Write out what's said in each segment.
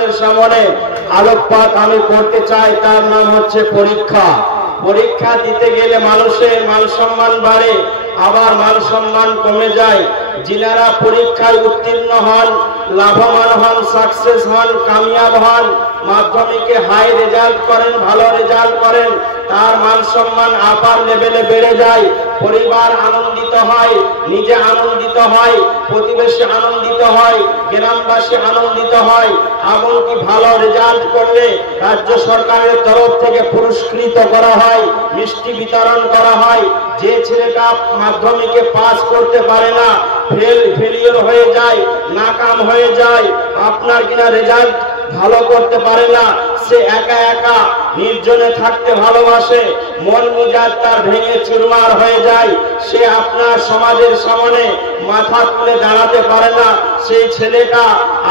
আপনাদের সামনে আলোকপাত আমি করতে চাই, তার নাম হচ্ছে পরীক্ষা। পরীক্ষা দিতে গেলে মানুষের মান সম্মান বাড়ে, আবার মান সম্মান কমে যায়। যিনারা পরীক্ষায় উত্তীর্ণ হন, লাভবান হন, সাকসেস হন, কামিয়াব হন, মাধ্যমিকে হাই রেজাল্ট করেন, ভালো রেজাল্ট করেন, তার মান সম্মান আপার লেভেলে বেড়ে যায়। পরিবার আনন্দিত হয়, নিজে আনন্দিত হয়, প্রতিবেশী আনন্দিত হয়, গ্রামবাসী আনন্দিত হয়। এমনকি ভালো রেজাল্ট করলে রাজ্য সরকারের তরফ থেকে পুরস্কৃত করা হয়, মিষ্টি বিতরণ করা হয়। যে ছেলেটা মাধ্যমিকে পাস করতে পারে না, ফেলিওর হয়ে যায়, নাকাম হয়ে যায়, আপনার কিনা রেজাল্ট ভালো করতে পারে না, সে একা একা নির্জনে থাকতে ভালোবাসে, মন মেজাজ তার ভেঙে চুরমার হয়ে যায়, সে আপনার সমাজের সামনে মাথা তুলে দাঁড়াতে পারে না। সেই ছেলেটা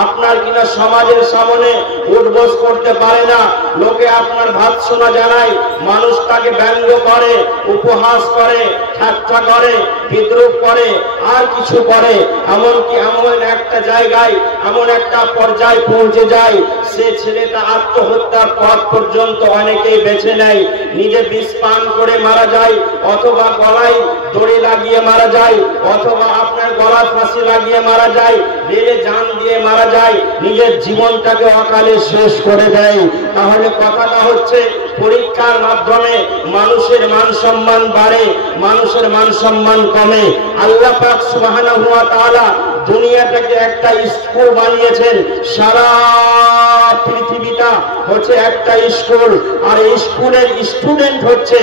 আপনার কিনা সমাজের সামনে উঠবোস করতে পারে না, লোকে আপনার ভৎসনা জানায়, মানুষ তাকে ব্যঙ্গ করে, উপহাস করে, ঠাট্টা করে, বিদ্রুপ করে, আর কিছু করে। এমনকি এমন একটা জায়গায়, এমন একটা পর্যায়ে পৌঁছে যায়, সে ছেলেটা আত্মহত্যার পথ পর্যন্ত অনেকেই বেছে নেয়। নিজে বিষ পান করে মারা যায়, অথবা গলায় দড়ি লাগিয়ে মারা যায়, অথবা আপনার গলা ফাঁসি লাগিয়ে মারা যায়, রেলে জান দিয়ে মারা যায়, নিজের জীবনটাকে অকালে শেষ করে দেয়। তাহলে কথাটা হচ্ছে, পরীক্ষার মাধ্যমে মানুষের মান সম্মান বাড়ে, মানুষের মান সম্মান কমে। আল্লাহ পাক সুবহানাহু ওয়া তাআলা দুনিয়াটাকে একটা স্কুল বানিয়েছেন। সারা পৃথিবীটা হচ্ছে একটা স্কুল, আর এই স্কুলের স্টুডেন্ট হচ্ছে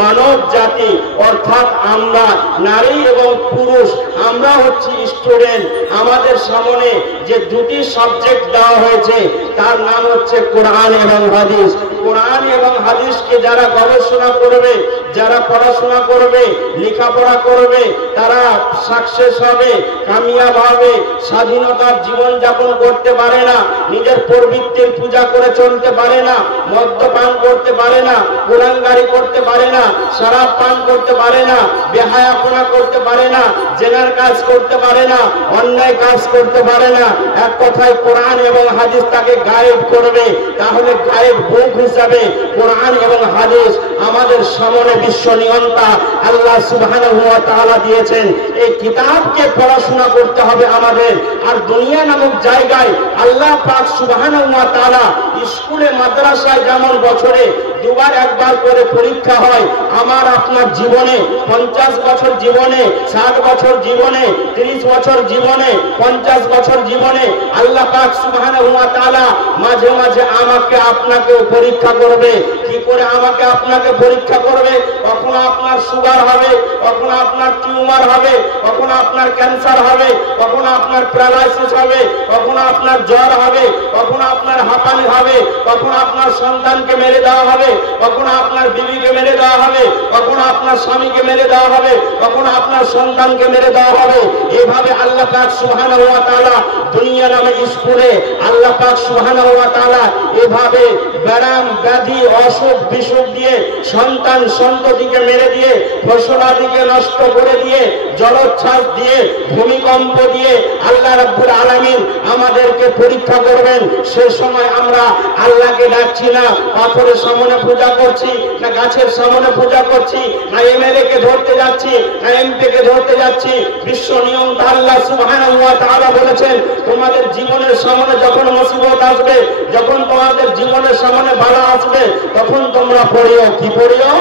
মানব জাতি, অর্থাৎ আমরা নারী এবং পুরুষ, আমরা হচ্ছি স্টুডেন্ট। আমাদের সামনে যে দুটি সাবজেক্ট দেওয়া হয়েছে তার নাম হচ্ছে কোরআন এবং হাদিস। কোরআন এবং হাদিসকে যারা গবেষণা করবে, যারা পড়াশোনা করবে, লেখাপড়া করবে, তারা সাকসেস হবে, কামিয়াব হবে। স্বাধীনতার জীবন যাপন করতে পারে না, নিজের প্রবৃত্তির পূজা করে চলতে পারে না, মদ্যপান করতে পারে না, কুলাঙ্গারি করতে পারে না, শরাব পান করতে পারে না, বেহায়াপনা করতে পারে না, জেনার কাজ করতে পারে না, অন্যায় কাজ করতে পারে না। এক কথায় কোরআন এবং হাদিস তাকে গায়েব করবে। তাহলে গায়েব বুক হিসাবে কোরআন এবং হাদিস আমাদের সামনে বিশ্ব নিয়ন্তা আল্লাহ সুবহানাহু ওয়া তাআলা দিয়েছেন। এই কিতাবকে পড়াশোনা করতে হবে আমাদের। আর দুনিয়া নামক জায়গায় আল্লাহ পাক সুবহানাহু ওয়া তাআলা স্কুলে মাদ্রাসায় যেমন বছরে দুবার একবার করে পরীক্ষা হয়, আমার আপনার জীবনে 50 বছর জীবনে, 60 বছর জীবনে, 30 বছর জীবনে, 50 বছর জীবনে আল্লাহ পাক সুবহানাহু ওয়া তাআলা মাঝে মাঝে আমাকে আপনাকেও পরীক্ষা করবে। কি করে আমাকে আপনাকে পরীক্ষা করবে? কখনো আপনার সুগার হবে, কখনো আপনার টিউমার হবে, কখনো আপনার ক্যান্সার হবে, কখনো আপনার প্যারালাইসিস হবে, কখনো আপনার জ্বর হবে, কখনো আপনার হাঁপানি হবে, কখনো আপনার সন্তানকে মেরে দেওয়া হবে, কখনো আপনার বিবিকে মেরে দেওয়া হবে, কখনো আপনার স্বামীকে মেরে দেওয়া হবে, কখনো আপনার সন্তানকে মেরে দেওয়া হবে। এভাবে আল্লাহ পাক সুবহানাহু ওয়া তাআলা দুনিয়া নামে স্কুলে আল্লাহ পাক সুবহানাহু ওয়া তাআলা এভাবে ব্যারাম ব্যাধি অসুখ বিসুখ দিয়ে, সন্তান সন্ততিকে মেরে দিয়ে, ফসলাদিকে নষ্ট করে দিয়ে, জলোচ্ছ্বাস দিয়ে, ভূমিকম্প দিয়ে আল্লাহ রাব্বুল আলামিন আমাদেরকে পরীক্ষা করবেন। সে সময় আমরা আল্লাহকে ডাকছি না, পাথরের সামনে পূজা করছি না, গাছের সামনে পূজা করছি না, এমএলএ কে ধরতে যাচ্ছি না, এমপি কে ধরতে যাচ্ছি। বিশ্ব নিয়ন্তা আল্লাহ সুবহানাহু ওয়া তাআলা বলেছেন, তোমাদের জীবনের সামনে যখন মুসিবত আসবে, যখন তোমাদের জীবনের সামনে বাধা আসবে, তখন তোমরা পড়িও। কি পড়িও?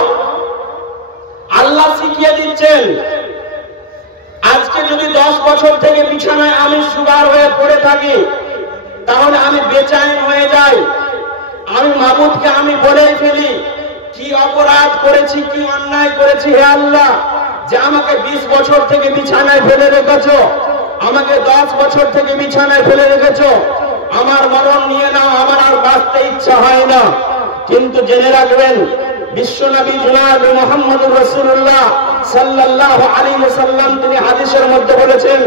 আল্লাহ শিখিয়ে দিচ্ছেন। আজকে যদি 10 বছর থেকে বিছানায় আমি সুগার হয়ে পড়ে থাকি, তাহলে আমি বেচैन হয়ে যাই। আমি মাবুদকে আমি বলেই ফেলি, কি অপরাধ করেছি, কি অন্যায় করেছি হে আল্লাহ, যে আমাকে 20 বছর থেকে বিছানায় ফেলে রেখেছো, আমাকে 10 বছর থেকে বিছানায় ফেলে রেখেছো। আমার মরণ নিয়ে নাও, আমার আর বাঁচতে ইচ্ছা হয় না। কিন্তু জেনে রাখবেন, বিশ্বনবী জনাব মুহাম্মদুর রাসূলুল্লাহ সাল্লাল্লাহু আলাইহি ওয়াসাল্লাম তিনি হাদিসের মধ্যে বলেছেন,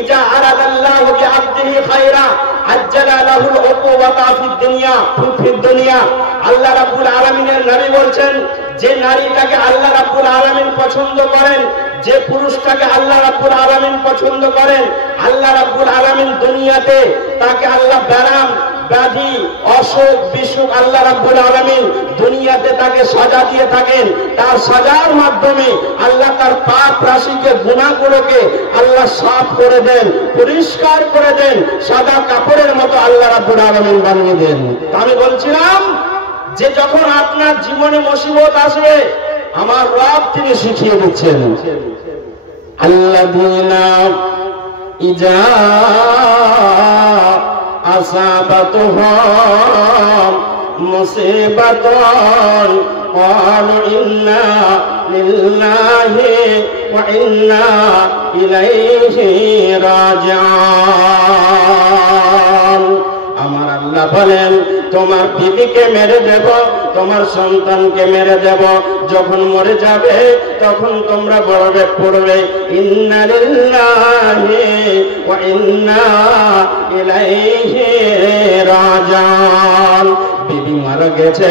ইজা আরাদাল্লাহু বিআবদিহি খায়রা আজ্জালা লাহুল উকুবাতা ফিদ দুনিয়া। আল্লাহ রাব্বুল আলামিনের নবী বলেন, যে নারীটাকে আল্লাহ রাব্বুল আলামিন পছন্দ করেন, যে পুরুষটাকে আল্লাহ রাব্বুল আলামিন পছন্দ করেন, আল্লাহ রাব্বুল আলামিন দুনিয়াতে তাকে আল্লাহ ব্যারাম ব্যাধি, অসুখ বিসুখ আল্লাহ রাব্বুল আলামিন দুনিয়াতে তাকে সাজা দিয়ে থাকেন। তার সাজার মাধ্যমে আল্লাহ তার পাপ রাশিকে, গুনাহগুলোকে আল্লাহ সাফ করে দেন, পরিষ্কার করে দেন, সাদা কাপড়ের মতো আল্লাহ রাব্বুল আলামিন বানিয়ে দেন। আমি বলছিলাম যে যখন আপনার জীবনে মুসিবত আসবে, আমার রব তিনি শিখিয়ে দিচ্ছেন, আল্লাযীনা ইজা আসাবাতুহুম মুসিবাতুন ক্বালু ইন্না লিল্লাহি ওয়া ইন্না ইলাইহি রাজিউন। আমার আল্লাহ বলেন, তোমার বিবিকে মেরে দেব, তোমার সন্তানকে মেরে দেব, যখন মরে যাবে তখন তোমরা পড়বে ইন্না লিল্লাহি ওয়া ইন্না ইলাইহি রাজিউন। বিবি মারা গেছে,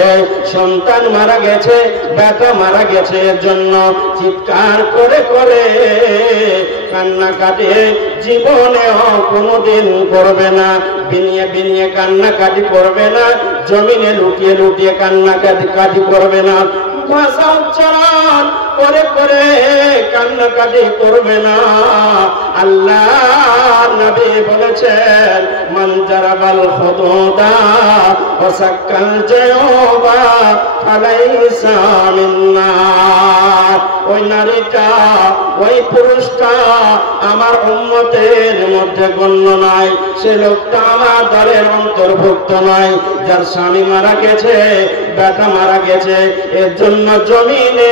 সন্তান মারা গেছে, বেটা মারা গেছে, এর জন্য চিৎকার করে করে কান্নাকাটি জীবনেও কোনোদিন করবে না, বিনিয়ে বিনিয়ে কান্নাকাটি করবে না, জমিনে লুটিয়ে লুটিয়ে কান্নাকাটি করবে না, ভাষা উচ্চারণ করে করে কান্নাকাটি করবে না। আল্লাহ নবী বলেছেন, মান জারাবাল খুদুদা ওয়া সাক্কাল জায়ুবা ফালাইসা মিন্না। ওই নারীটা, ওই পুরুষটা আমার উম্মতের মধ্যে গণ্য নয়, সে লোকটা আমার দলের অন্তর্ভুক্ত নয়, যার স্বামী মারা গেছে, বেটা মারা গেছে, এর জন্য জমিনে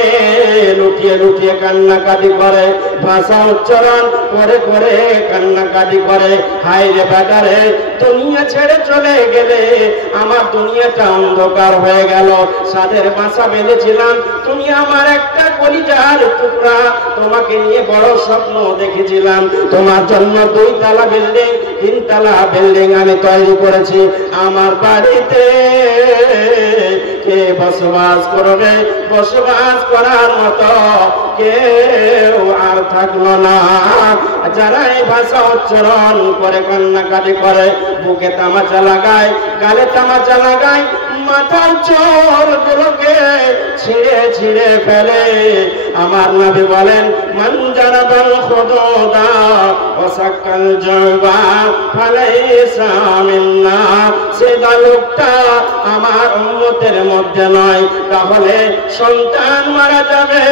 লুটিয়ে লুটিয়ে কান্নাকাটি করে, ভাষা উচ্চারণ করে করে কান্নাকাটি করে, হায় রে বেটা রে, দুনিয়া ছেড়ে চলে গেলে আমার দুনিয়াটা অন্ধকার হয়ে গেল, সাদের বাসা বেঁধেছিলাম, তুমি আমার একটা কলিজার টুকরা, তোমাকে নিয়ে বড় স্বপ্ন দেখেছিলাম, তোমার জন্য 2 তলা বিল্ডিং 3 তলা বিল্ডিং আমি তৈরি করেছি, আমার বাড়িতে কে বসবাস করবে? বসবাস করার মতো কেউ আর থাকলো না। যারা এই ভাষা উচ্চারণ করে কান্নাকাটি করে, বুকে তামাচা লাগায়, গালে তামাচা লাগায়, মাথার চুলগুলোকে ছিঁড়ে ছিঁড়ে ফেলে, আমার নবী বলেন, মান জারাবাল খুদুদা ওয়া সাক্কাল জায়ুবা ফালাইসা মিন্না। সে লোকটা আমার উম্মতের মধ্যে নয়। তাহলে সন্তান মারা যাবে,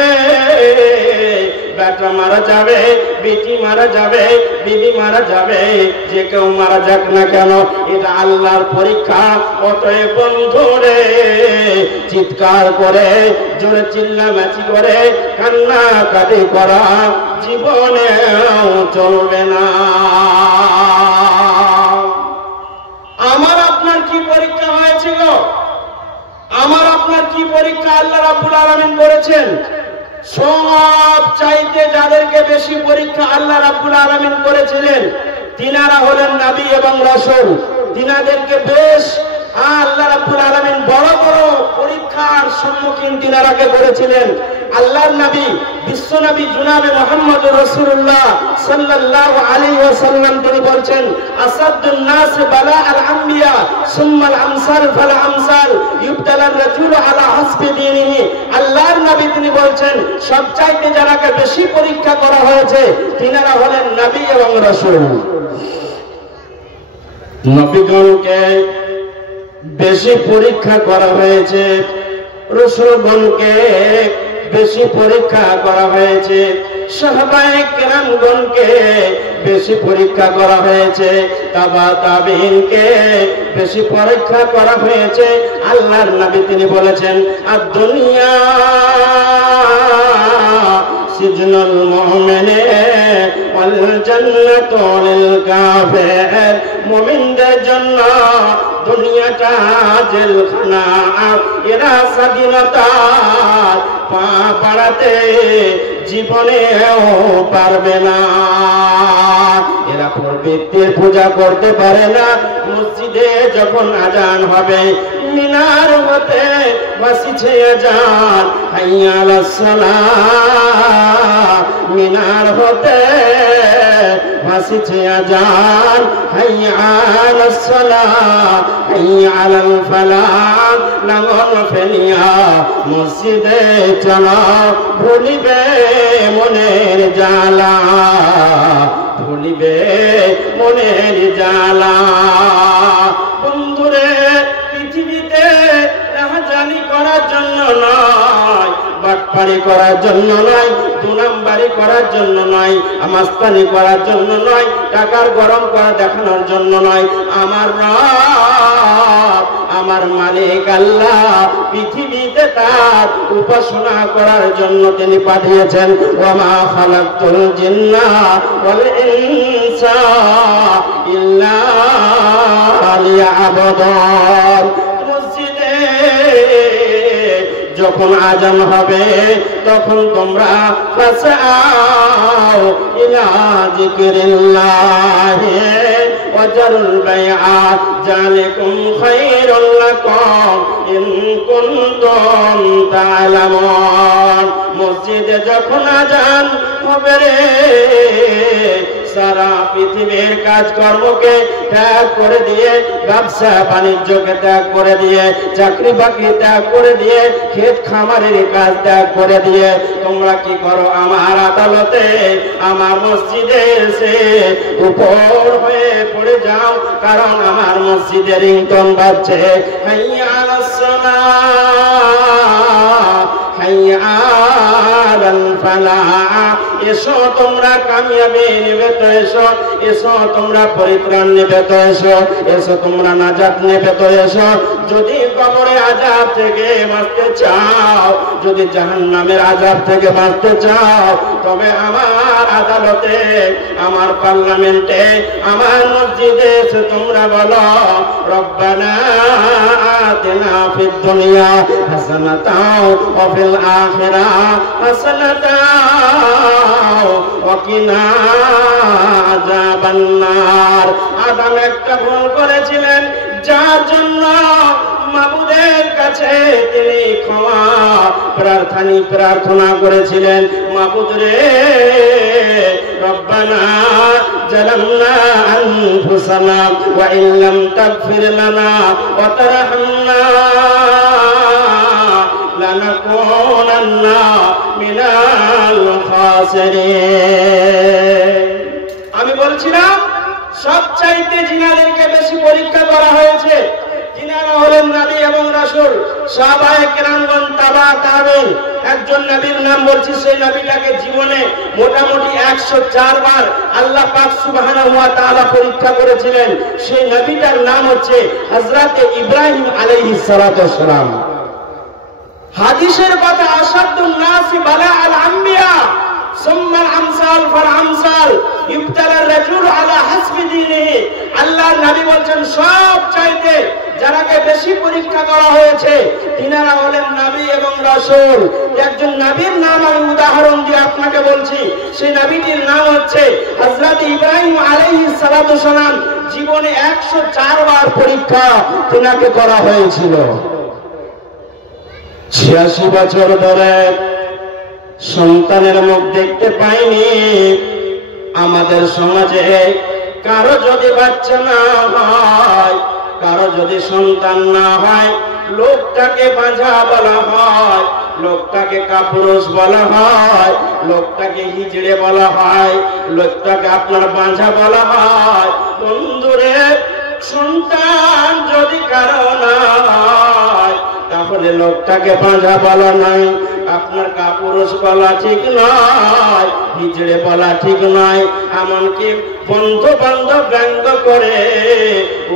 বেটা মারা যাবে, বেটি মারা যাবে, বিবি মারা যাবে, যে কেউ মারা যাক না কেন, এটা আল্লাহর পরীক্ষা। অতএব বন্ধুরে, চিৎকার করে, জোরে চিল্লামাচি করে কান্নাকাটি করা জীবনেও চলবে না। আমার আপনার কি পরীক্ষা হয়েছিল? আমার আপনার কি পরীক্ষা আল্লাহ রাব্বুল আলামিন করেছেন? সব চাইতে যাদেরকে বেশি পরীক্ষা আল্লাহ রাব্বুল আলামিন করেছিলেন, তিনারা হলেন নবী এবং রাসূল। তিনাদেরকে বেশ আল্লাহ রাব্বুল আলামিন বড় বড় পরীক্ষার সম্মুখীন তিনারাকে করেছিলেন। আল্লাহর নবী, বিশ্ব নবী জনাবে মুহাম্মদ রাসূলুল্লাহ সাল্লাল্লাহু আলাইহি ওয়াসাল্লাম তিনি বলছেন, আসাদুন নাস বালাআল আম্বিয়া সুম্মাল আমসাল ফাল আমসাল ইবতালার রাজুল আলা হাসবি দীনিহি। আল্লাহর নবী তিনি বলছেন, সবচাইতে যারাকে বেশি পরীক্ষা করা হয়েছে তিনারা হলেন নবী এবং রাসূল। নবীগণকে বেশি পরীক্ষা করা হয়েছে, রাসূলগণকে বেশি পরীক্ষা করা হয়েছে, সাহাবায়ে কেরামগণকে বেশি পরীক্ষা করা হয়েছে, তাবা তাবিঈনকে বেশি পরীক্ষা করা হয়েছে। আল্লাহর নবী তিনি বলেছেন, আদ-দুনিয়া সিজনুল মুমিনে ওয়াল জান্নাতু লিল কাফির। মুমিনদের জন্য দুনিয়াটা জেলখানা, এরা স্বাধীনতা পা বাড়াতে জীবনেও পারবে না। এরা প্রবৃত্তির পূজা করতে পারে না। মসজিদে যখন আজান হবে, মিনার হতে বাসিছে আজান, হাইয়া আলাস সালাহ, মিনার হতে বাসিছে আজান, হাইয়া আলাস সালাহ, হাইয়া আলাল ফালাহ লাঙ্গল ফেলিয়া মসজিদে চলো ভুলিবে মনের জ্বালা ভুলিবে মনের জ্বালা বন্ধুরে পৃথিবীতে রাহাজানি করার জন্য নয় বাটপারি করার জন্য নয় দু নাম্বারি করার জন্য নয় মাস্তানি করার জন্য নয় টাকার গরম করা দেখানোর জন্য নয় আমার রব আমার মালিক আল্লাহ পৃথিবীতে তার উপাসনা করার জন্য তিনি পাঠিয়েছেন ওয়া মা খালাকতুল জিন্না ওয়াল ইনসা ইল্লা লিয়াবুদুন মসজিদে যখন আজান হবে তখন তোমরা ফাসআউ ইলা যিকরিল্লাহ ওয়াজারুল বাইআ যালিকুম খায়রুল লাকুম ইন কুনতুম তা'লামুন মসজিদে যখন আজান হবে রে সারা পৃথিবীর কাজকর্মকে ত্যাগ করে দিয়ে ব্যবসা বাণিজ্যকে ত্যাগ করে দিয়ে চাকরি বাকরি ত্যাগ করে দিয়ে ক্ষেত খামারের কাজ ত্যাগ করে দিয়ে তোমরা কি করো আমার আদালতে আমার মসজিদে এসে উপর হয়ে পড়ে যাও কারণ আমার মসজিদে রিংটোন বাজছে হাইয়া আলাস সালাহ হাইয়া আলাল ফালাহ এসো তোমরা কামিয়াবি নেবে তো এসো এসো তোমরা পরিত্রাণ নেবে তো এসো এসো তোমরা নাজাত নেবে তো এসো যদি কবরে আযাব থেকে বাঁচতে চাও যদি জাহান্নামের আযাব থেকে বাঁচতে চাও তবে আমার আদালতে আমার পার্লামেন্টে আমার মসজিদে এসে তোমরা বলো রব্বানা আতিনা ফিদ দুনিয়া হাসানাতাও ওয়া ফিল আখিরাহ হাসানাতাও ওয়া কিনা আযাবান নার আদম একটা ভুল করেছিলেন যার জন্য মাবুদের কাছে তিনি ক্ষমা প্রার্থনা করেছিলেন মাবুদ রে রব্বানা জালামনা আনফুসানা ওয়া ইন লাম তাগফির লানা ওয়া তারহামনা লানাকুনান্না মিনাল খাসিরিন আমি বলছিলাম সবচাইতে জিনাদেরকে বেশি পরীক্ষা করা হয়েছে জিনারা হলেন নবী এবং রাসূল সাহাবায়ে কেরামগণ তাবা তাবেঈন একজন নবীর নাম বলছি সেই নবীটাকে জীবনে মোটামুটি 104 বার আল্লাহ পাক সুবহানাহু ওয়া তাআলা পরীক্ষা করেছিলেন সেই নবীটার নাম হচ্ছে হযরত ইব্রাহিম আলাইহিস সালাতু ওয়াস সালাম হাদিসের কথা আসাদুন নাসি বালা আল আম্বিয়া সুম্মা আমসাল ফাল আমসাল ইবতালা রাজুল আলা হাসবি দীনিহি আল্লাহর নবী বলেন সব চাইতে যারাকে বেশি পরীক্ষা করা হয়েছে তিনারা হলেন নবী এবং রাসূল একজন নবীর নাম আমি উদাহরণ দিয়ে আপনাকে বলছি সেই নবীটির নাম হচ্ছে হযরত ইব্রাহিম আলাইহিস সালাতু সালাম জীবনে 104 বার পরীক্ষা তিনাকে করা হয়েছিল 86 বছর ধরে সন্তানের মুখ দেখতে পাইনি আমাদের সমাজে কারো যদি বাচ্চা না হয় কারো যদি সন্তান না হয় লোকটাকে বাঁঝা বলা হয় লোকটাকে কাপুরুষ বলা হয় লোকটাকে হিজড়ে বলা হয় লোকটাকে আপনার বাঁঝা বলা হয় বন্ধুরে সন্তান যদি কারো না হয় তাহলে লোকটাকে বাঁঝা বলা নাই আপনার কাপুরুষ বলা ঠিক নয় হিজড়ে বলা ঠিক নয় এমনকি বন্ধু বান্ধব ব্যঙ্গ করে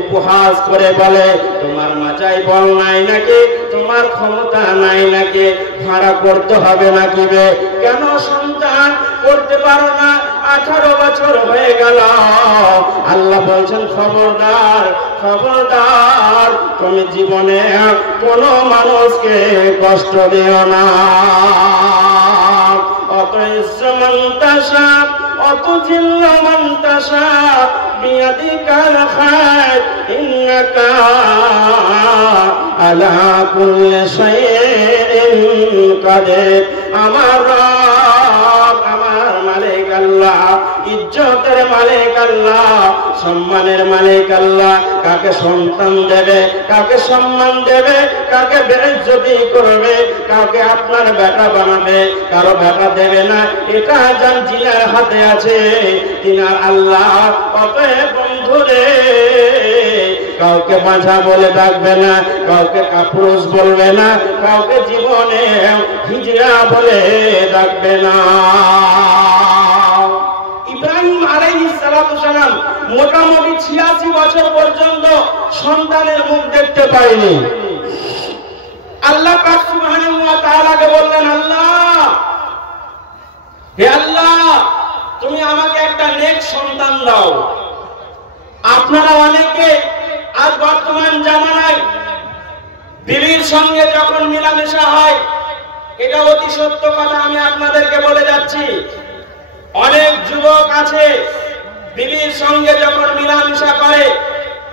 উপহাস করে বলে তোমার মাথায় বল নাই নাকি তোমার ক্ষমতা নাই নাকি ভাড়া করতে হবে নাকি বে কেন সন্তান করতে পারো না 18 বছর হয়ে গেল আল্লাহ বলছেন খবরদার খবরদার তুমি জীবনে কোনো মানুষকে কষ্ট দিও না অত ইসমান্তাসা অত জিল্লামান্তাসা বিয়াদিকাল খায়র ইন্নাকা আলা কুল্লি শাইইন কাদির আমার রব আমার মালিক আল্লাহ ইজ্জতের মালিক আল্লাহ, সম্মানের মালিক আল্লাহ। কাকে সন্তান দেবে, কাকে সম্মান দেবে, কাকে বেইজ্জতি করবে, কাকে আপনার বেটা বানাবে, কারো বেটা দেবে না, এটা যার জিনার হাতে আছে তিনার আল্লাহ। অতএব বন্ধুরে, কাউকে মাঝা বলে ডাকবে না, কাউকে কাপুরুষ বলবে না, কাউকে জীবনে হিজড়া বলে ডাকবে না। ইব্রাহিম আলাইহিস সালাতু সালাম মোটামুটি 86 বছর পর্যন্ত সন্তানের মুখ দেখতে পায়নি। আল্লাহ পাক সুবহানাহু ওয়া তাআলাকে বললেন, আল্লাহ, হে আল্লাহ, তুমি আমাকে একটা নেক সন্তান দাও। আপনারা অনেকে আজ বর্তমান জামানায় বিবির সঙ্গে যখন মিলামেশা হয়, এটা অতি সত্য কথা আমি আপনাদেরকে বলে যাচ্ছি, অনেক যুবক আছে বিবির সঙ্গে যখন মিলামেশা করে,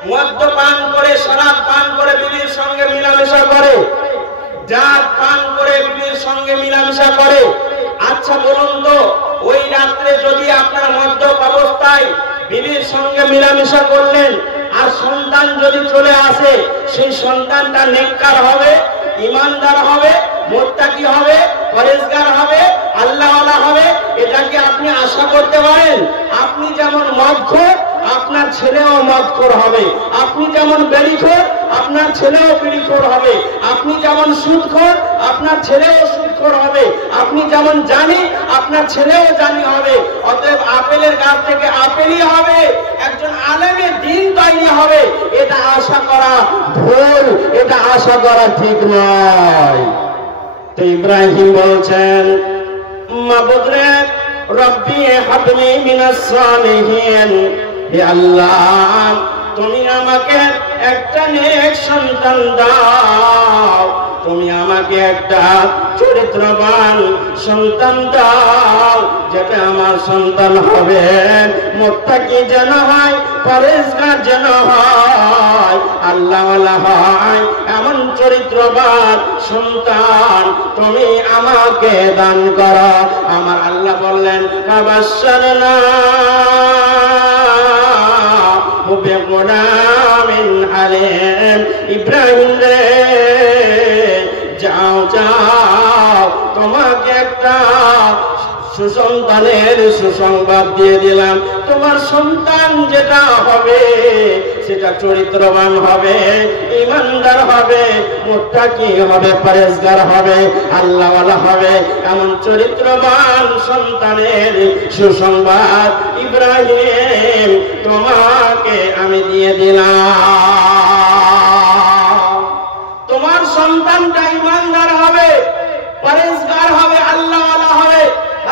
মদ্যপান করে, শরাব পান করে বিবির সঙ্গে মিলামেশা করে, জাত পান করে বিবির সঙ্গে মিলামেশা করে। আচ্ছা বলুন তো, ওই রাত্রে যদি আপনার মদ্যপ অবস্থায় বিবির সঙ্গে মিলামেশা করলেন আর সন্তান যদি চলে আসে, সেই সন্তানটা নেককার হবে, ইমানদার হবে, মুত্তাকি হবে, পরেজগার হবে, আল্লাহওয়ালা হবে, এটা কি আপনি আশা করতে পারেন? আপনি যেমন মদখোর, আপনার ছেলেও মদখোর হবে। আপনি যেমন বেড়িখোর, আপনার ছেলেও বিড়িখোর হবে। আপনি যেমন সুদখোর, আপনার ছেলেও সুদখোর হবে। আপনি যেমন জানি, আপনার ছেলেও জানি হবে। অতএব আপেলের গাছ থেকে আপেলই হবে, একজন আলেমের দিন তৈরি হবে, এটা আশা করা ভুল, এটা আশা করা ঠিক নয়। তো ইব্রাহিম বলছেন, মাবুদ রে, রব্বি হাবলি মিনাস সালিহিন, হে আল্লাহ, তুমি আমাকে একটা নেক সন্তান দাও, তুমি আমাকে একটা চরিত্রবান সন্তান দাও, যেটা আমার সন্তান হবে মুত্তাকি যেন হয়, পরেজগার যেন হয়, আল্লাহওয়ালা হয়, এমন চরিত্রবান সন্তান তুমি আমাকে দান করো। আমার আল্লাহ বললেন, ফাবাশশারনা বিগুলামিন আলিম, ইব্রাহিম রে, যাও যাও, তোমাকে একটা সুসন্তানের সুসংবাদ দিয়ে দিলাম। তোমার সন্তান যেটা হবে সেটা চরিত্রবান হবে, ইমানদার হবে, মুত্তাকি হবে, পরেজগার হবে, আল্লাহওয়ালা হবে, এমন চরিত্রবান সন্তানের সুসংবাদ ইব্রাহিম তোমাকে আমি দিয়ে দিলাম। তোমার সন্তানটা ইমানদার হবে, পরেজগার হবে, আল্লাহওয়ালা হবে।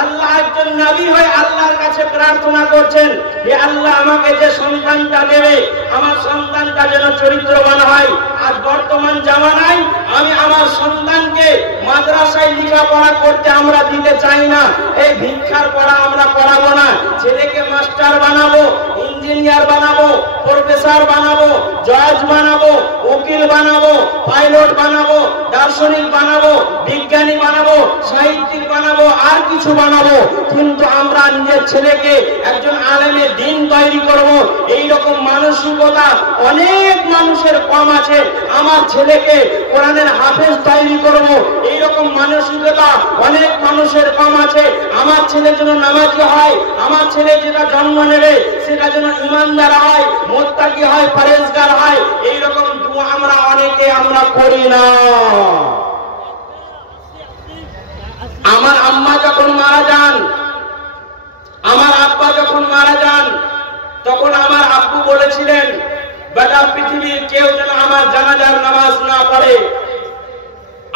আল্লাহ একজন নবী হয়ে আল্লাহর কাছে প্রার্থনা করছেন, হে আল্লাহ, আমাকে যে সন্তানটা দেবে, আমার সন্তানটা যেন চরিত্রবান হয়। আজ বর্তমান জামানায় আমি আমার সন্তানকে মাদ্রাসায় লেখাপড়া করতে আমরা দিতে চাই না। এই ভিক্ষার পড়া আমরা পড়াবো না। ছেলেকে মাস্টার বানাবো, ইঞ্জিনিয়ার বানাবো, প্রফেসর বানাবো, জজ বানাবো, উকিল বানাবো, পাইলট বানাবো, দার্শনিক বানাবো, বিজ্ঞানী বানাবো, সাহিত্যিক বানাবো, আর কিছু বানাবো, কিন্তু আমরা নিজের ছেলেকে একজন আলেমের দিন তৈরি করব, এইরকম মানসিকতা অনেক মানুষের কম আছে। আমার ছেলেকে কোরআনের হাফেজ তৈরি করব, এইরকম মানসিকতা অনেক মানুষের কম আছে। আমার ছেলে যেন নামাজি হয়, আমার ছেলে যেটা জন্ম নেবে সেটা যেন ইমানদার হয়, মুত্তাকি হয়, পরেজগার হয়, এইরকম দুয়া আমরা অনেকে আমরা করি না। আমার আম্মা যখন মারা যান, আমার আব্বা যখন মারা যান, তখন আমার আব্বু বলেছিলেন, বেটা, পৃথিবীর কেউ যেন আমার জানাজার নামাজ না পড়ে।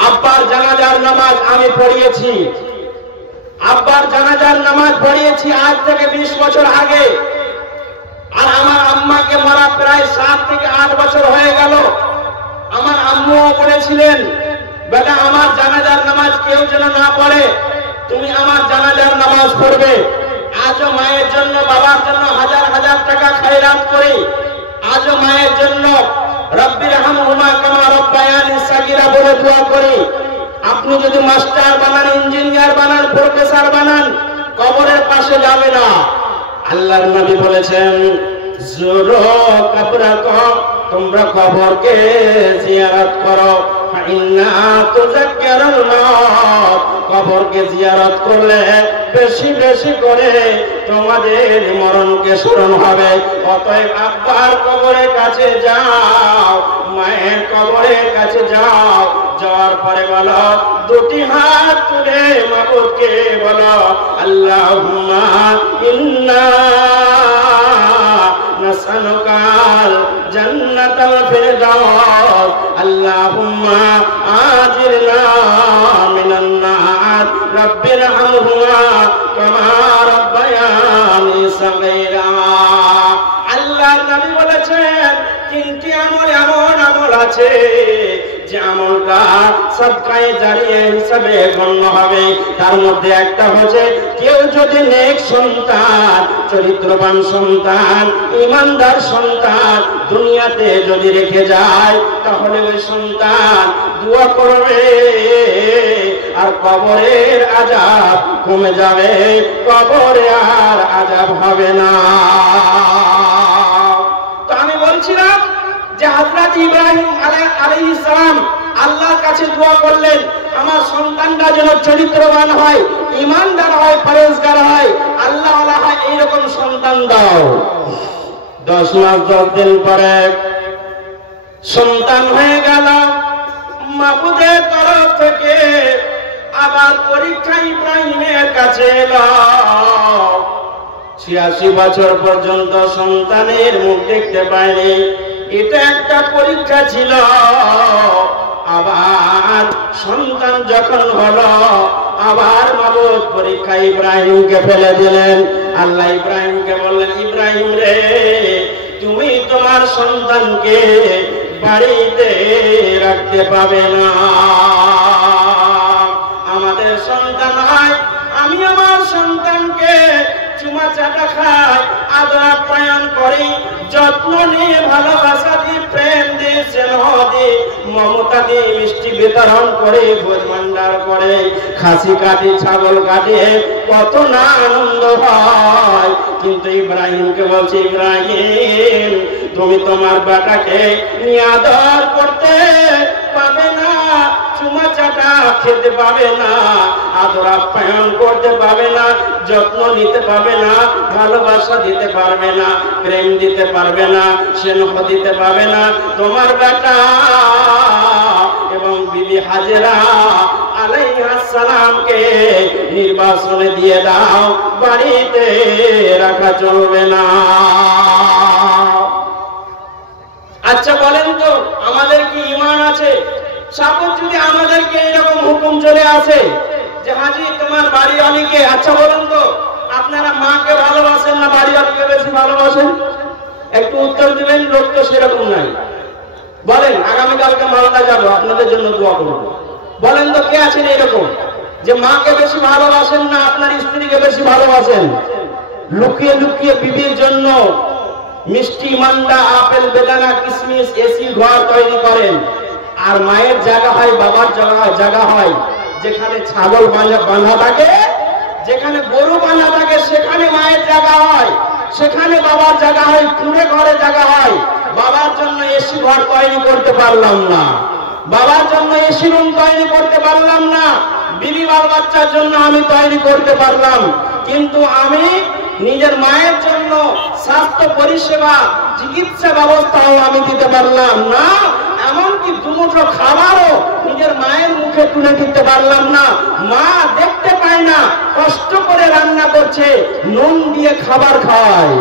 আব্বার জানাজার নামাজ আমি পড়িয়েছি, আব্বার জানাজার নামাজ পড়িয়েছি আজ থেকে 20 বছর আগে। আর আমার আম্মাকে মারা প্রায় 7 থেকে 8 বছর হয়ে গেল। আমার আম্মুও বলেছিলেন, বেটা, আমার জানাজার নামাজ কেউ যেন না পড়ে, তুমি আমার জানাজার নামাজ পড়বে। আজও মায়ের জন্য, বাবার জন্য হাজার হাজার টাকা খায়রাত করি। আজও মায়ের জন্য রব্বির হামহুমা কামা রব্বায়ানি সাগীরা বলে দোয়া করি। আপনি যদি মাস্টার বানান, ইঞ্জিনিয়ার বানান, প্রফেসর বানান, কবরের পাশে যাবে না। আল্লাহর নবী বলেছেন জুরু কবরাকুম, তোমরা কবরকে জিয়ারত করো, ফাইন্না তুযাক্কিরুল মাউত, কবরকে জিয়ারত করলে বেশি বেশি করে তোমাদের মরণকে স্মরণ হবে। অতএব আব্বার কবরের কাছে যাও, মায়ের কবরের কাছে যাও, যাওয়ার পরে বলো, দুটি হাত তুলে মাবুদকে বলো, আল্লাহুম্মা ইন্না নাসআলুকাল জান্নাতাল ফিরদাউস, আল্লাহুম্মা আজিরনা মিনান নার, রাব্বির হামহুমা কামা রাব্বায়ানি সাগীরা। আল্লাহর নবী বলেছেন তিনটি আমল এমন আমল আছে যে আমলটা সাদকায়ে জারিয়া হিসাবে গণ্য হবে। তার মধ্যে একটা হচ্ছে কেউ যদি নেক সন্তান, চরিত্রবান সন্তান, ঈমানদার সন্তান দুনিয়াতে যদি রেখে যায়, তাহলে ওই সন্তান দোয়া করবে আর কবরের আযাব কমে যাবে, কবরে আর আযাব হবে না। তো আমি বলছিলাম যে হযরত ইব্রাহিম আলাইহিস সালাম আল্লাহর কাছে দোয়া করলেন, আমার সন্তানরা যেন চরিত্রবান হয়, ঈমানদার হয়, পরহেজগার হয়, আল্লাহওয়ালা হয়, এইরকম সন্তান দাও। 10 মাস 10 দিন পরে সন্তান হয়ে গেল। মাবুদের তরফ থেকে আবার পরীক্ষা ইব্রাহিমের কাছে এলো। 86 বছর পর্যন্ত সন্তানের মুখ দেখতে পায়নি, এটা একটা পরীক্ষা ছিল। আবার সন্তান যখন হলো, আবার মাবুদ পরীক্ষা ইব্রাহিমকে ফেলে দিলেন। আল্লাহ ইব্রাহিমকে বললেন, ইব্রাহিম রে, তুমি তোমার সন্তানকে বাড়িতে রাখতে পাবে না। আমাদের সন্তান হয়, আমি আমার সন্তানকে চুমা চাটা খাই, আদর আপ্যায়ন করি, যত্ন নিয়ে, ভালোবাসা দিয়ে, প্রেম দিয়ে, স্নেহ দিয়ে, মমতা দিয়ে, মিষ্টি বিতরণ করে, ভোজ ভান্ডার করে, খাসি কাটি, ছাগল কাটে, কত না আনন্দ হয়। কিন্তু ইব্রাহিমকে বলছে, ইব্রাহিম তুমি তোমার বেটাকে নিয়ে আদর করতে পাবে না, চুমা চাটা খেতে পাবে না, আদর আপ্যায়ন করতে পাবে না, যত্ন নিতে পারবে না, ভালোবাসা দিতে পারবে না, প্রেম দিতে পারবে না, স্নেহ দিতে পারবে না। তোমার বেটা এবং বিবি হাজেরা আলাইহিস সালামকে নির্বাসনে দিয়ে দাও, বাড়িতে রাখা চলবে না। আচ্ছা বলেন তো, আমাদের কি ঈমান আছে? সাপোজ যদি আমাদেরকে এরকম হুকুম চলে আসে যে হাজি তোমার বাড়িওয়ালিকে, আচ্ছা বলেন তো আপনারা মাকে ভালোবাসেন না বাড়িওয়ালিকে বেশি ভালোবাসেন? একটু উত্তর দিবেন। লোক তো সেরকম নাই। বলেন, আগামীকালকে মালদা যাবো, আপনাদের জন্য দোয়া করব। বলেন তো কে আছেন এরকম যে মাকে বেশি ভালোবাসেন না আপনার স্ত্রীকে বেশি ভালোবাসেন? লুকিয়ে লুকিয়ে বিবির জন্য মিষ্টি, মান্ডা, আপেল, বেদানা, কিশমিশ, এসি ঘর তৈরি করেন। আর মায়ের জায়গা হয়, বাবার জায়গা হয় যেখানে ছাগল বাঁধা থাকে, যেখানে গরু বাঁধা থাকে, সেখানে মায়ের জায়গা হয়, সেখানে বাবার জায়গা হয়, কুঁড়ে ঘরে জায়গা হয়। বাবার জন্য এসি ঘর তৈরি করতে পারলাম না, বাবার জন্য এসি রুম তৈরি করতে পারলাম না, বিবি বাল বাচ্চার জন্য আমি তৈরি করতে পারলাম, কিন্তু আমি নিজের মায়ের জন্য স্বাস্থ্য পরিষেবা, চিকিৎসা ব্যবস্থাও আমি দিতে পারলাম না। এমনকি দুমুঠো খাবারও নিজের মায়ের মুখে তুলে দিতে পারলাম না। মা দেখতে পায় না, কষ্ট করে রান্না করছে, নুন দিয়ে খাবার খায়।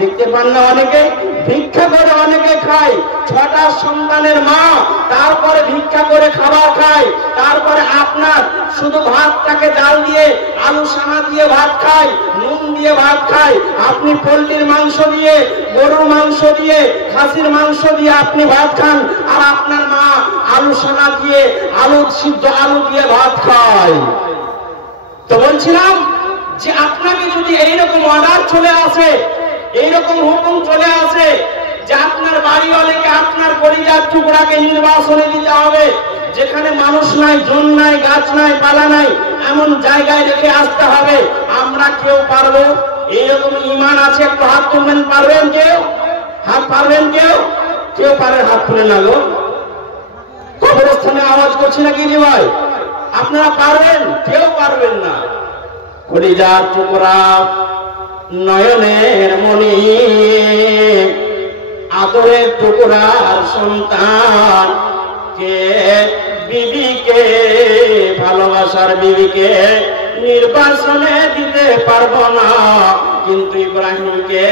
দেখতে পান না অনেকে, ভিক্ষা করে অনেকে খায়। 6টা সন্তানের মা তারপরে ভিক্ষা করে খাবার খায়। তারপরে আপনার শুধু ভাতটাকে ডাল দিয়ে, আলু সানা দিয়ে ভাত খায়, নুন দিয়ে ভাত খায়। আপনি পোলট্রির মাংস দিয়ে, গরুর মাংস দিয়ে, খাসির মাংস দিয়ে আপনি ভাত খান, আর আপনার মা আলু সানা দিয়ে, সিদ্ধ আলু দিয়ে ভাত খায়। তো বলছিলাম যে আপনাকে যদি এইরকম অর্ডার চলে আসে, এইরকম হুকুম চলে আসে যে আপনার বাড়িওয়ালাকে আপনার পরিবার টুকরাকে নির্বাসনে দিতে হবে, যেখানে মানুষ নাই, জন নাই, গাছ নাই, পালা নাই, এমন জায়গায় রেখে আসতে হবে, আমরা কেউ পারবো? এইরকম ঈমান আছে? একটু হাত তুলবেন, পারবেন কেউ? হাত পারবেন কেউ? কেউ পারে? হাত তুলে না গো। কবরস্থানে আওয়াজ করছি নাকি রে ভাই? আপনারা পারবেন? কেউ পারবেন না। কলিজার টুকরা, নয়নের মণি, আদরের টুকরার সন্তান কে বিবিকে, ভালোবাসার বিবিকে নির্বাসনে দিতে পারবো না, কিন্তু ইব্রাহিমকে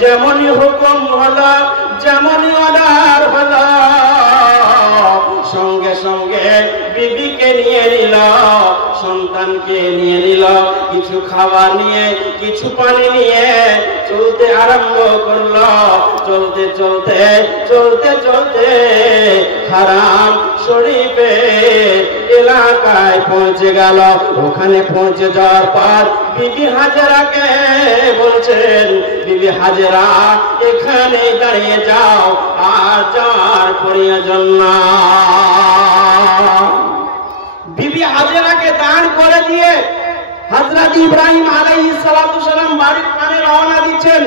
যেমনই হুকুম হলো, যেমনই অর্ডার হলো, সঙ্গে সঙ্গে বিবিকে নিয়ে নিল, সন্তানকে নিয়ে নিল, কিছু খাবার নিয়ে, কিছু পানি নিয়ে চলতে আরম্ভ করলো। চলতে চলতে চলতে চলতে হারাম শরীফে এলাকায় পৌঁছে গেল। ওখানে পৌঁছে যাওয়ার পর বিবি হাজেরাকে বলছেন, বিবি হাজেরা এখানে দাঁড়িয়ে যাও, আর যাওয়ার প্রয়োজন না। বিবি হাজেরাকে দাঁড় করে দিয়ে হযরত ইব্রাহিম আলাইহিস সালাতু সালাম বাড়ির পানে রওনা দিচ্ছেন।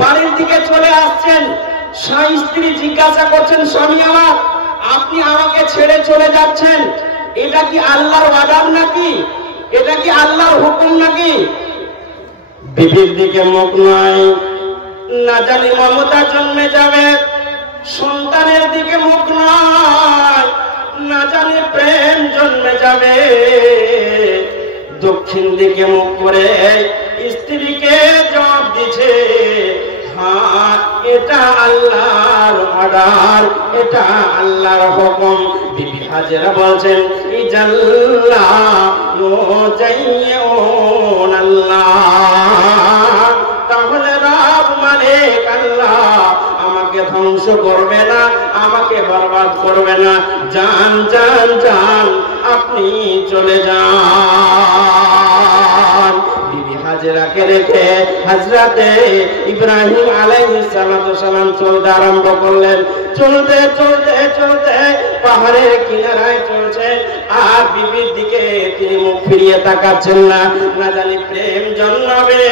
বাড়ির দিকে চলে আসছেন। স্বামী স্ত্রী জিজ্ঞাসা করছেন, স্বামী আমার, আপনি আমাকে ছেড়ে চলে যাচ্ছেন, এটা কি আল্লাহর ওয়াদা নাকি? এটা কি আল্লাহর হুকুম নাকি? বিবির দিকে মুখ নাই, না জানি মমতা জন্মে যাবে। সন্তানের দিকে মুখ নাই, না জানি প্রেম জন্মে যাবে। দক্ষিণ দিকে মুখ করে স্ত্রীকে জবাব দিছে, হ্যাঁ এটা আল্লাহর অর্ডার, এটা আল্লাহর হুকুম। বিবি হাজেরা বলছেন, ইজাল্লাহ ইউজাইয়ুন আল্লাহ, তাহলে রব মালিক আল্লাহ আমাকে ধ্বংস করবে না, আমাকে বরবাদ করবে না। যান যান যান, আপনি চলে যান। বিবি হাজেরাকে রেখে হযরতে ইব্রাহিম আলাইহিস সালাতু সালাম চলতে আরম্ভ করলেন। চলতে চলতে চলতে পাহাড়ের কিনারায় চলছেন, আর বিবির দিকে তিনি মুখ ফিরিয়ে তাকাচ্ছেন না। না জানি প্রেম জন্মাবে,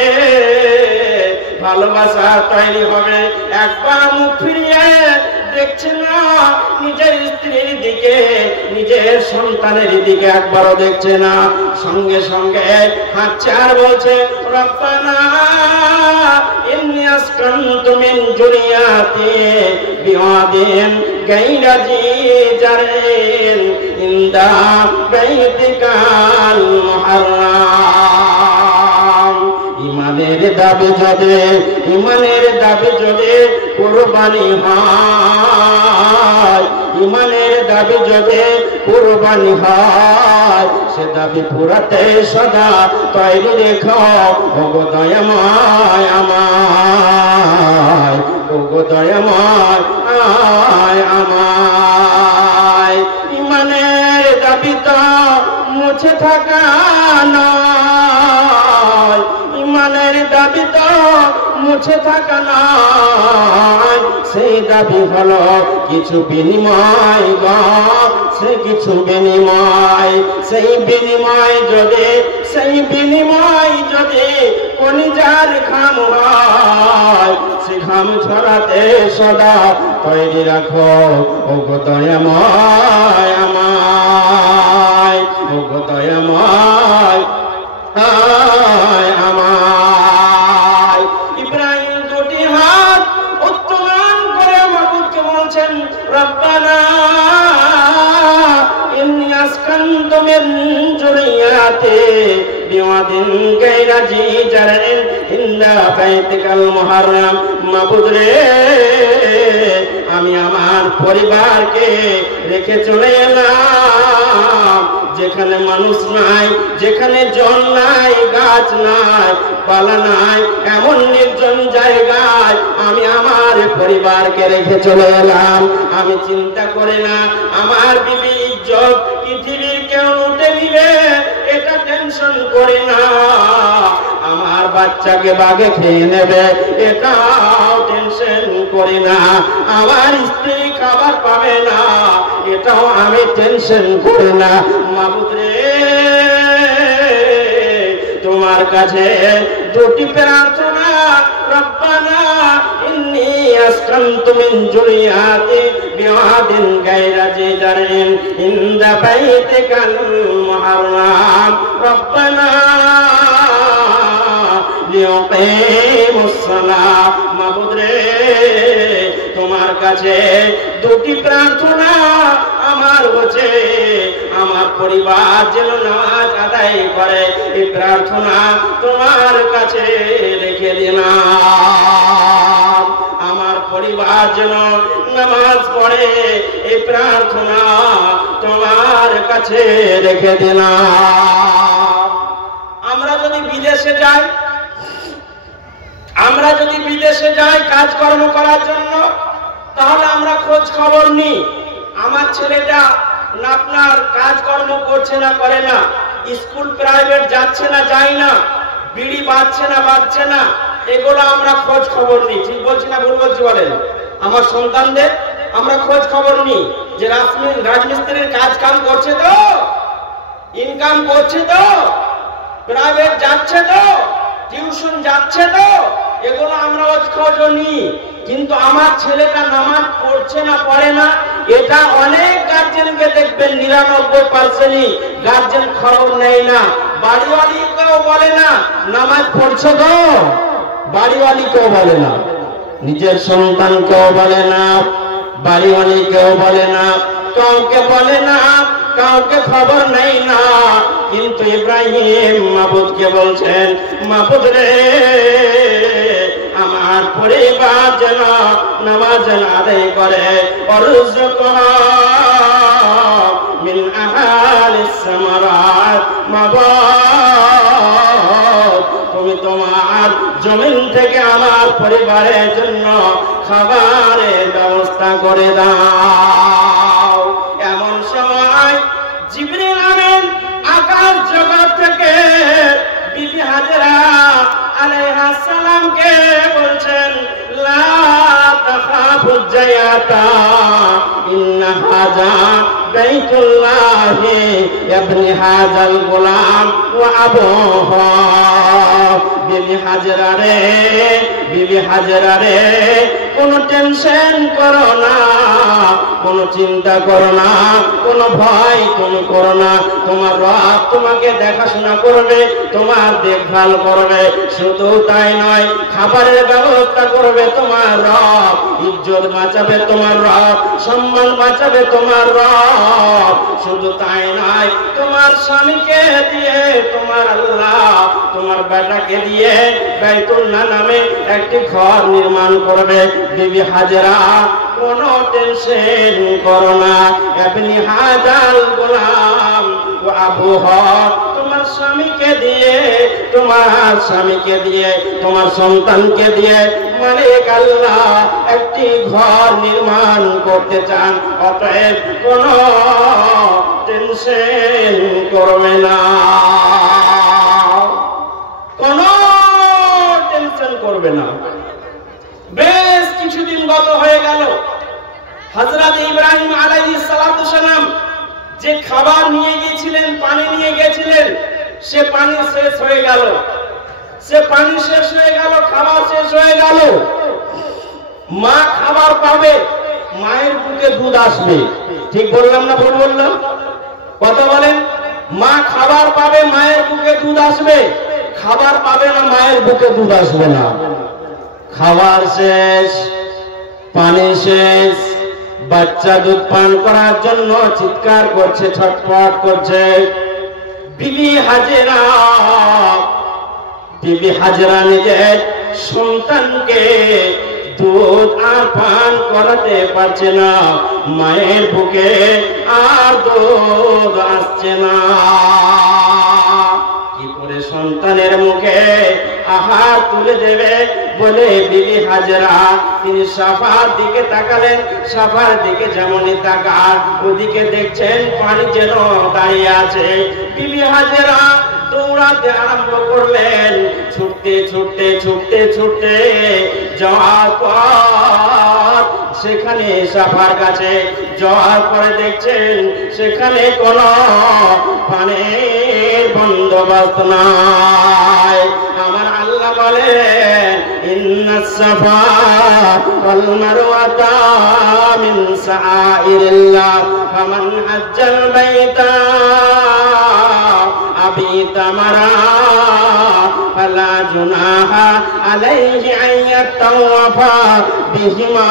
ভালোবাসা তৈরি হবে। একবার মুখ ফিরিয়ে দেখছে না নিজের স্ত্রীর দিকে, নিজের সন্তানের দিকে একবারও দেখছে না। সঙ্গে সঙ্গে হাঁটছে আর বলছে, রব্বানা ইন্নী আসকানতু মিন যুররিয়াতি বিওয়াদিন গায়রা জি জারিন ইনদা বাইতিকাল মুহাররাম। ইমানের দাবি যদি, ইমানের দাবি যদি কুরবানি হয়, ইমানের দাবি যদি কুরবানি হয়, সে দাবি পুরাতে সদা তৈরি রেখো। ওগো দয়াময় আমায়, ওগো দয়াময় আমায়। ইমানের দাবি তো মুছে থাকা নয়, ইমানের দাবি তো মুছে থাকা নয়, সেই দাবি হলো কিছু বিনিময় গো, সে কিছু বিনিময়। সেই বিনিময় যদি, সেই বিনিময় যদি কলিজার ঘাম হয়, সে ঘাম ছড়াতে সদা তৈরি রাখো। ওগো দয়াময় আমায়, ওগো দয়াময় আমায়। ইব্রাহিম দুটি হাত উত্তোলন করে মাবুদকে বলছেন, রব্বানা ইন্নী আসকানতু মিন যুররিয়াতি বিওয়াদিন গায়রা জি জারিন ইনদা বাইতিকাল মুহাররাম। মাবুদ রে, আমি আমার পরিবারকে রেখে চলে এলাম যেখানে মানুষ নাই, যেখানে জল নাই, গাছ নাই, পালা নাই, এমন নির্জন জায়গায় আমি আমার পরিবারকে রেখে চলে এলাম। আমি চিন্তা করি না আমার বিবি ইজ্জত পৃথিবীর কেউ লুটে দিবে, এটা টেনশন করি না। আমার বাচ্চাকে বাঘে খেয়ে নেবে, এটাও টেনশন করি না। আমার স্ত্রী খাবার পাবে না, এটাও আমি টেনশন করি না। মাবুদ রে, তোমার কাছে দুটি প্রার্থনা, রব্বানা ইন্নী আসকানতু মিন যুররিয়াতি বিওয়াদিন গায়রা জি জারিন ইনদা বাইতিকাল মুহাররাম রব্বানা লিয়াকিমুস সালাহ। মাবুদ রে, তোমার কাছে দুটি প্রার্থনা আমার হচ্ছে, আমার পরিবার যেন নামাজ আদায় করে, এই প্রার্থনা তোমার কাছে রেখে দিলাম। আমার পরিবার যেন নামাজ পড়ে, এই প্রার্থনা তোমার কাছে রেখে দিলাম। আমরা যদি বিদেশে যাই কাজকর্ম করার জন্য, তাহলে আমরা খোঁজ খবর নিই আমার ছেলেটা আপনার কাজকর্ম করছে না করে না, স্কুল প্রাইভেট যাচ্ছে না যায় না, বিড়ি বাজছে না বাজছে না, এগুলো আমরা খোঁজ খবর নিই। ঠিক বলছি না ভুল বলছি বলেন? আমার সন্তানদের আমরা খোঁজ খবর নিই যে রাজমিস্ত্রির কাজ কাম করছে তো, ইনকাম করছে তো, প্রাইভেট যাচ্ছে তো, টিউশন যাচ্ছে তো, এগুলো আমরা খোঁজ নিই। কিন্তু আমার ছেলেটা নামাজ পড়ছে না পড়ে না, এটা অনেক গার্জেনকে দেখবেন 99% গার্জেন খবর নেয় না। বাড়িওয়ালিকেও বলে না নামাজ পড়ছে তো, বাড়িওয়ালিকেও বলে না, নিজের সন্তানকেও বলে না, বাড়িওয়ালিকেও বলে না, কাউকে বলে না, কাউকে খবর নেই না। কিন্তু ইব্রাহিম মাবুদকে বলছেন, মাবুদ রে, আমার পরিবার যেন নামাজ আদায় করে, মিন আহালিস সামারাত, মাবুদ তুমি তোমার জমিন থেকে আমার পরিবারের জন্য খাবারের ব্যবস্থা করে দাও। এমন সময় জিবরিল আমিন আকাশ জগৎ থেকে বিবি হাজেরা আলাইহিস সালামকে বলছেন, লা তাখাফু জায়াতা ইন্না হাযা বাইতুল্লাহি ইবনি হাযাল গোলাম ওয়া আবুহু। বিবি হাজেরা রে, কোনো টেনশন করো না, কোনো চিন্তা করো না, কোনো ভয় তুমি করো না। তোমার রব তোমাকে দেখাশোনা করবে, তোমার দেখভাল করবে। শুধু তাই নয়, খাবারের ব্যবস্থা করবে তোমার রব, ইজ্জত বাঁচাবে তোমার রব, সম্মান বাঁচাবে তোমার রব। শুধু তাই নয়, তোমার স্বামীকে দিয়ে তোমার আল্লাহ তোমার বেটাকে দিয়ে বাইতুল্লাহ নামে একটি ঘর নির্মাণ করবে। বিবি হাজেরা, কোনো টেনশন করো না, ইবনি হাযাল গোলাম ওয়া আবুহু, তোমার স্বামীকে দিয়ে, তোমার স্বামীকে দিয়ে, তোমার সন্তানকে দিয়ে মালিক আল্লাহ একটি ঘর নির্মাণ করতে চান। অতএব কোনো টেনশন করবে না, কোনো টেনশন করবে না। বেশ কিছুদিন গত হয়ে গেল, হযরত ইব্রাহিম আলাইহিস সালাতু সালাম যে খাবার নিয়ে গিয়েছিলেন, পানি নিয়ে গিয়েছিলেন, সে পানি শেষ হয়ে গেল, খাবার শেষ হয়ে গেল। মা খাবার পাবে, মায়ের বুকে দুধ আসবে। ঠিক বললাম না ভুল বললাম? কথা বলেন? মা খাবার পাবে, মায়ের বুকে দুধ আসবে, খাবার পাবে না, মায়ের বুকে দুধ আসবে না। খাবার শেষ, পানি শেষ, বাচ্চা দুধ পান করার জন্য চিৎকার করছে, ছটফট করছে। বিবি হাজেরা নিজের সন্তানকে দুধ আর পান করাতে পারছে না, মায়ের বুকে আর দুধ আসছে না। কি করে সন্তানের মুখে আহার তুলে দেবে বলে বিবি হাজেরা তিনি সাফার দিকে তাকালেন। সাফার দিকে যেমনই তাকান, ওদিকে দেখছেন পানি যেন দাঁড়িয়ে আছে। বিবি হাজেরা দৌড়াতে আরম্ভ করলেন, ছুটতে যাওয়ার পর সেখানে সাফার কাছে যাওয়ার পরে দেখছেন সেখানে কোনো পানির বন্দোবস্ত নাই। আমার আল্লাহ বলেন ইন্নাস সাফা ওয়াল মারওয়াতা মিন শাআইরিল্লাহ ফামান হাজ্জাল বাইতা আবিতামারা ফালা জুনাহা আলাইহি আন ইয়াতাওয়াফা বিহিমা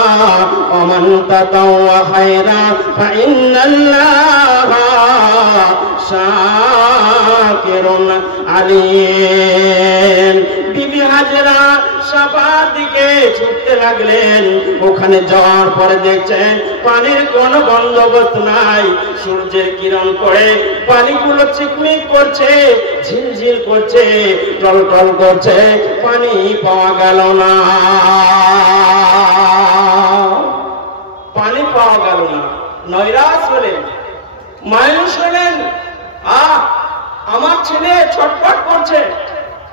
ওয়া মান তাতাওয়া খায়রা ফা ইন্নাল্লাহা শাকিরুন আলিম। বিবি হাজরা সাফার দিকে ছুটতে লাগলেন। ওখানে যাওয়ার পরে দেখছেন পানির কোনো বন্দোবস্ত নাই। সূর্যের কিরণ পড়ে পানিগুলো চিকমিক করছে, ঝিলঝিল করছে, টলটল করছে, পানি পাওয়া গেল না, পানি পাওয়া গেল না। নৈরাশ হলেন, মায়ুস হলেন, আমার ছেলে ছটফট করছে।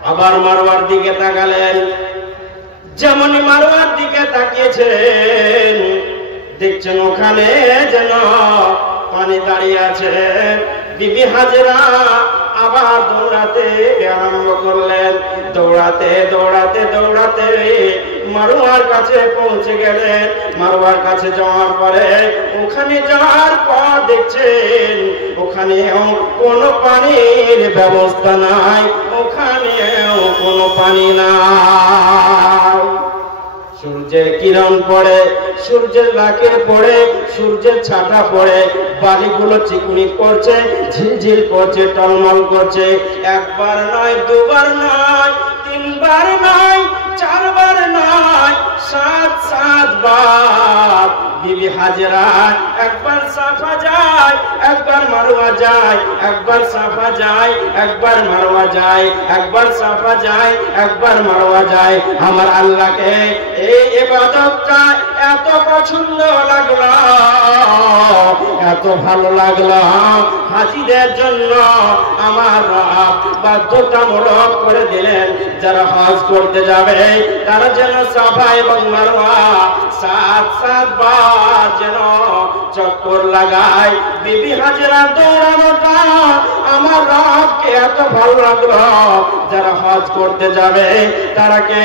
আবার মারওয়ার দিকে তাকালেন, যেমনই মারওয়ার দিকে তাকিয়েছেন দেখছেন ওখানে যেন পানি দাঁড়িয়ে আছে। বিবি হাজরা আবার দৌড়াতে আরম্ভ করলেন। দৌড়াতে দৌড়াতে দৌড়াতে মারওয়ার কাছে পৌঁছে গেলেন। মারওয়ার কাছে যাওয়ার পরে ওখানে যাওয়ার পর দেখছেন ওখানেও কোনো পানির ব্যবস্থা নাই, ওখানেও কোনো পানি নাই। সূর্যের কিরণ পড়ে, সূর্যের লাকের পড়ে, সূর্যের ছাটা পড়ে, বালিগুলো চিকমিক করছে, ঝিলঝিল করছে, টলমল করছে। একবার নয়, দুবার নয়, তিনবার নয়, চারবার নয়, 7 বার বিবি হাজরা একবার সাফা যায়, একবার মারওয়া যায়, একবার সাফা যায়, একবার মারওয়া যায়, একবার সাফা যায়, একবার মারওয়া যায়। আমার আল্লাহকে এই ইবাদতটা এত পছন্দ লাগলো, এত ভালো লাগলো, হাজিদের জন্য আমার রব বাধ্যতামূলক করে দিলেন যারা হজ করতে যাবে তারা যেন সাফা এবং মারওয়া 7 বার যেন চক্কর লাগায়। বিবি হাজরা দৌড়ানোটা আমার রবকে এত ভালো লাগলো, যারা হজ করতে যাবে তারাকে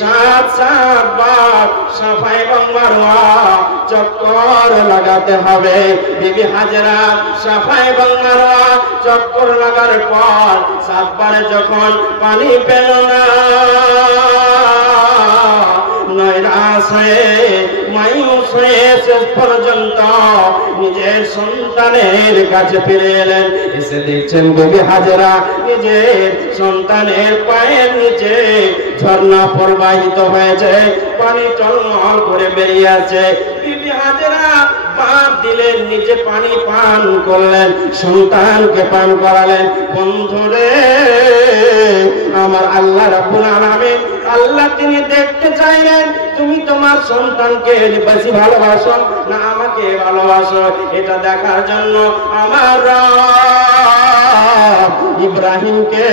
7 বার সাফা এবং মারওয়া চক্কর লাগাতে হবে। বিবি হাজরা সাফা এবং মারওয়া চক্কর লাগার পর 7 বারে যখন পানি পেল না, নৈরাশ হয়ে মায়ুস হয়ে শেষ পর্যন্ত নিজের সন্তানের কাছে ফিরে এলেন। এসে দেখছেন বিবি হাজরা নিজের সন্তানের পায়ের নিচে ঝর্ণা প্রবাহিত হয়েছে, পানি টলমল করে বেরিয়ে আছে। বিবি হাজরা বাপ দিলেন, নিজে পানি পান করলেন, সন্তানকে পান করালেন। বন্ধুরে, আমার আল্লাহ রাব্বুল আলামিন আল্লাহ তিনি দেখতে চাইলেন তুমি তোমার সন্তানকে বেশি ভালোবাসো না আমাকে ভালোবাসো। এটা দেখার জন্য আমার ইব্রাহিমকে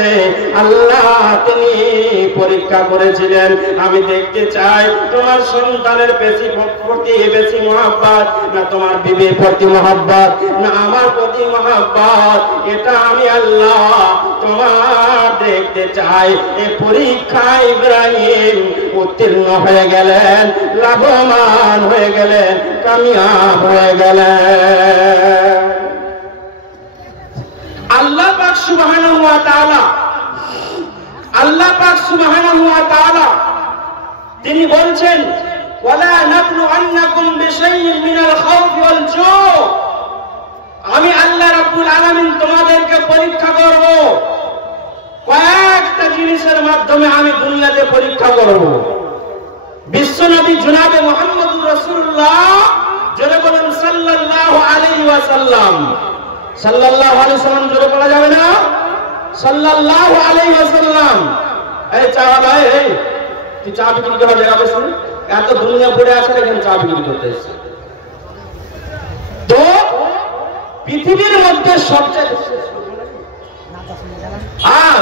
আল্লাহ তিনি পরীক্ষা করেছিলেন। আমি দেখতে চাই তোমার সন্তানের প্রতি বেশি মহব্বত না তোমার বিবির প্রতি মহব্বত না আমার প্রতি মহব্বত। এটা আমি আল্লাহ তোমার দেখতে চাই। এই পরীক্ষা ইব্রাহিম উত্তীর্ণ হয়ে গেলেন, লাভবান হয়ে গেলেন, কামিয়াব হয়ে গেলেন। আল্লাহ পাক সুবহানাহু ওয়া তাআলা, আল্লাহ পাক সুবহানাহু ওয়া তাআলা তিনি বলছেন ওয়ালা নাবলুআন্নাকুম বিশাইইন মিনাল খাউফি ওয়াল জু', আমি আল্লাহ রাব্বুল আলামিন তোমাদেরকে পরীক্ষা করব। কয়েকটা জিনিসের মাধ্যমে আমি দুনিয়াতে পরীক্ষা করব। বিশ্বনবী জনাবে মুহাম্মদুর রাসূলুল্লাহ জোরে বলেন সাল্লাল্লাহু আলাইহি ওয়াসাল্লাম, সাল্লাল্লাহু আলাইহি ওয়াসাল্লাম জোরে বলা যাবে না? সাল্লাল্লাহু আলাইহি ওয়াসাল্লাম। এই চাওয়ালা, এই তুই চা বিক্রি করার জায়গা বসে এত দুনিয়া পড়ে আছে, এখানে চা বিক্রি করতে এসেছে। তো পৃথিবীর মধ্যে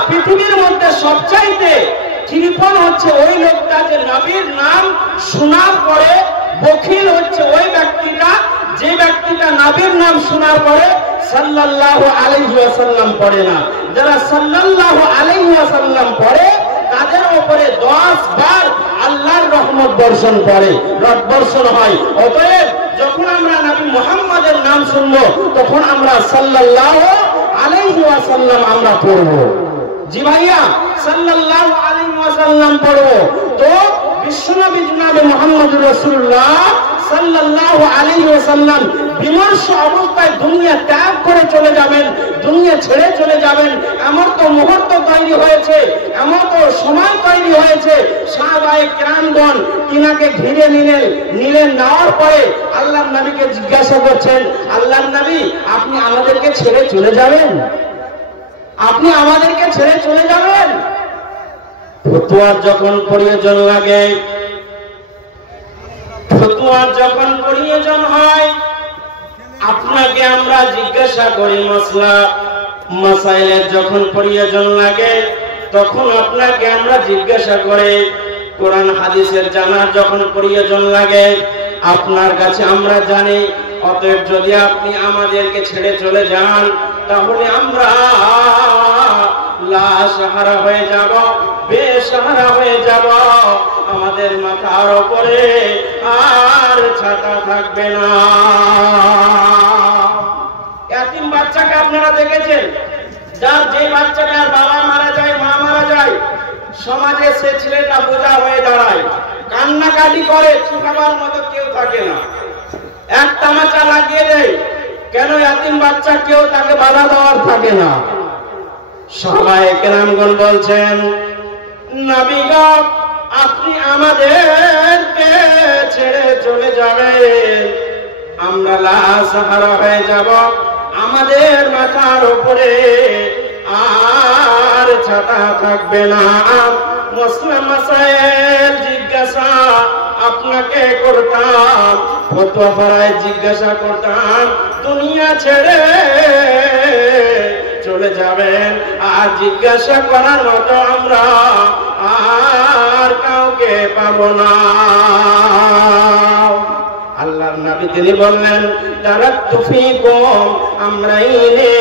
পৃথিবীর মধ্যে সবচাইতে কৃপণ হচ্ছে ওই লোকটা যে নবীর নাম শোনার পরে বখিল হচ্ছে ওই ব্যক্তিটা যে ব্যক্তিটা নবীর নাম শোনার পরে সাল্লাল্লাহু আলাইহি ওয়াসাল্লাম পড়ে না। যারা সাল্লাল্লাহু আলাইহি ওয়াসাল্লাম পড়ে তাদের উপরে 10 বার আল্লাহর রহমত বর্ষণ করে, বর্ষণ হয়। অতএব যখন আমরা নবী মুহাম্মদের নাম শুনবো তখন আমরা সাল্লাল্লাহু আলাইহি ওয়াসাল্লাম আমরা পড়বো। জি ভাইয়া, সাল্লাল্লাহু আলাইহি ওয়াসাল্লাম পড়বো। তো বিশ্বনবী জনাবে মুহাম্মদুর রাসূলুল্লাহ সাল্লাল্লাহু আলাইহি ওয়াসাল্লাম বিমর্ষ অবস্থায় দুনিয়া ত্যাগ করে চলে যাবেন, দুনিয়া ছেড়ে চলে যাবেন। এমন তো মুহূর্ত তৈরি হয়েছে, এমন তো সময় তৈরি হয়েছে, সাহাবায়ে কেরামগণ তিনাকে ঘিরে নিলেন। নেওয়ার পরে আল্লাহর নবীকে জিজ্ঞাসা করছেন, আল্লাহর নবী আপনি আমাদেরকে ছেড়ে চলে যাবেন? আপনি আমাদেরকে ছেড়ে চলে যাবেন? ফতোয়ার যখন প্রয়োজন লাগে, ফতোয়ার যখন প্রয়োজন হয়, আপনাকে আমরা জিজ্ঞাসা করি মাসাইলের যখন প্রয়োজন লাগে তখন আপনাকে আমরা জিজ্ঞাসা করি। কোরআন হাদিসের জানার যখন প্রয়োজন লাগে আপনার কাছে আমরা জানি। অতএব যদি আপনি আমাদেরকে ছেড়ে চলে যান তাহলে আমরা লাশহারা হয়ে যাব, বেসহারা হয়ে যাব। আমাদের মাথার উপরে আর ছাতা থাকবে না। এতিম বাচ্চাকে আপনারা দেখেছেন, যার যে বাচ্চাটার বাবা মারা যায়, মা মারা যায়, সমাজে সে ছেলেটা বোঝা হয়ে দাঁড়ায়, কান্নাকাটি করে, চুকাবার মতো কেউ থাকে না, এক তামাচা লাগিয়ে দেয়। কেন? এতিম বাচ্চা কেউ তাকে বাধা দেওয়ার থাকে না। সাহাবায়ে কেরামগণ বলছেন, নবী গো আপনি আমাদেরকে ছেড়ে চলে যাবেন, আমরা লাশহারা হয়ে যাব, আমাদের মাথার উপরে আর ছাতা থাকবে না। মুসলিম মাসাইল জিজ্ঞাসা আপনাকে করতাম, ফতোয়া ফরায় জিজ্ঞাসা করতাম, দুনিয়া ছেড়ে চলে যাবেন আর জিজ্ঞাসা করার মতো আমরা আর কাউকে পাবো না। আল্লাহর নবী তিনি বললেন, তারাকতু ফীকুম আমরাইনি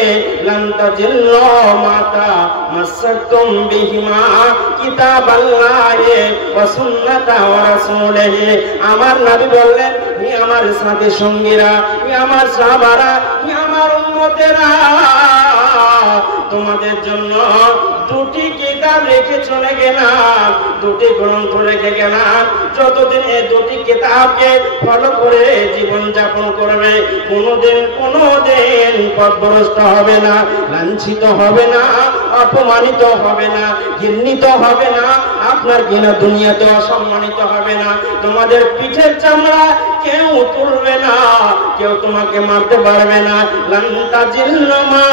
লান তাজিল্লু মাতা মাসসাকতুম বিহিমা কিতাবাল্লাহি ওয়া সুন্নাতা ওয়া রাসূলিহি। আমার নবী বললেন, হে আমার সাথী সঙ্গীরা, হে আমার সাহাবারা, হে আমার উম্মতেরা, তোমাদের জন্য দুটি কিতাব রেখে চলে গেলাম, দুটি গ্রন্থ রেখে গেলাম। যতদিন এই দুটি কিতাবকে ফলো করে জীবন যাপন করবে, কোনোদিন পথভ্রষ্ট হবে না, লাঞ্ছিত হবে না, অপমানিত হবে না, ঘৃণিত হবে না, আপনার কিনা দুনিয়াতে অসম্মানিত হবে না। তোমাদের পিঠের চামড়া কেউ তুলবে না, কেউ তোমাকে মারতে পারবে না। লান তাজিল্লু মা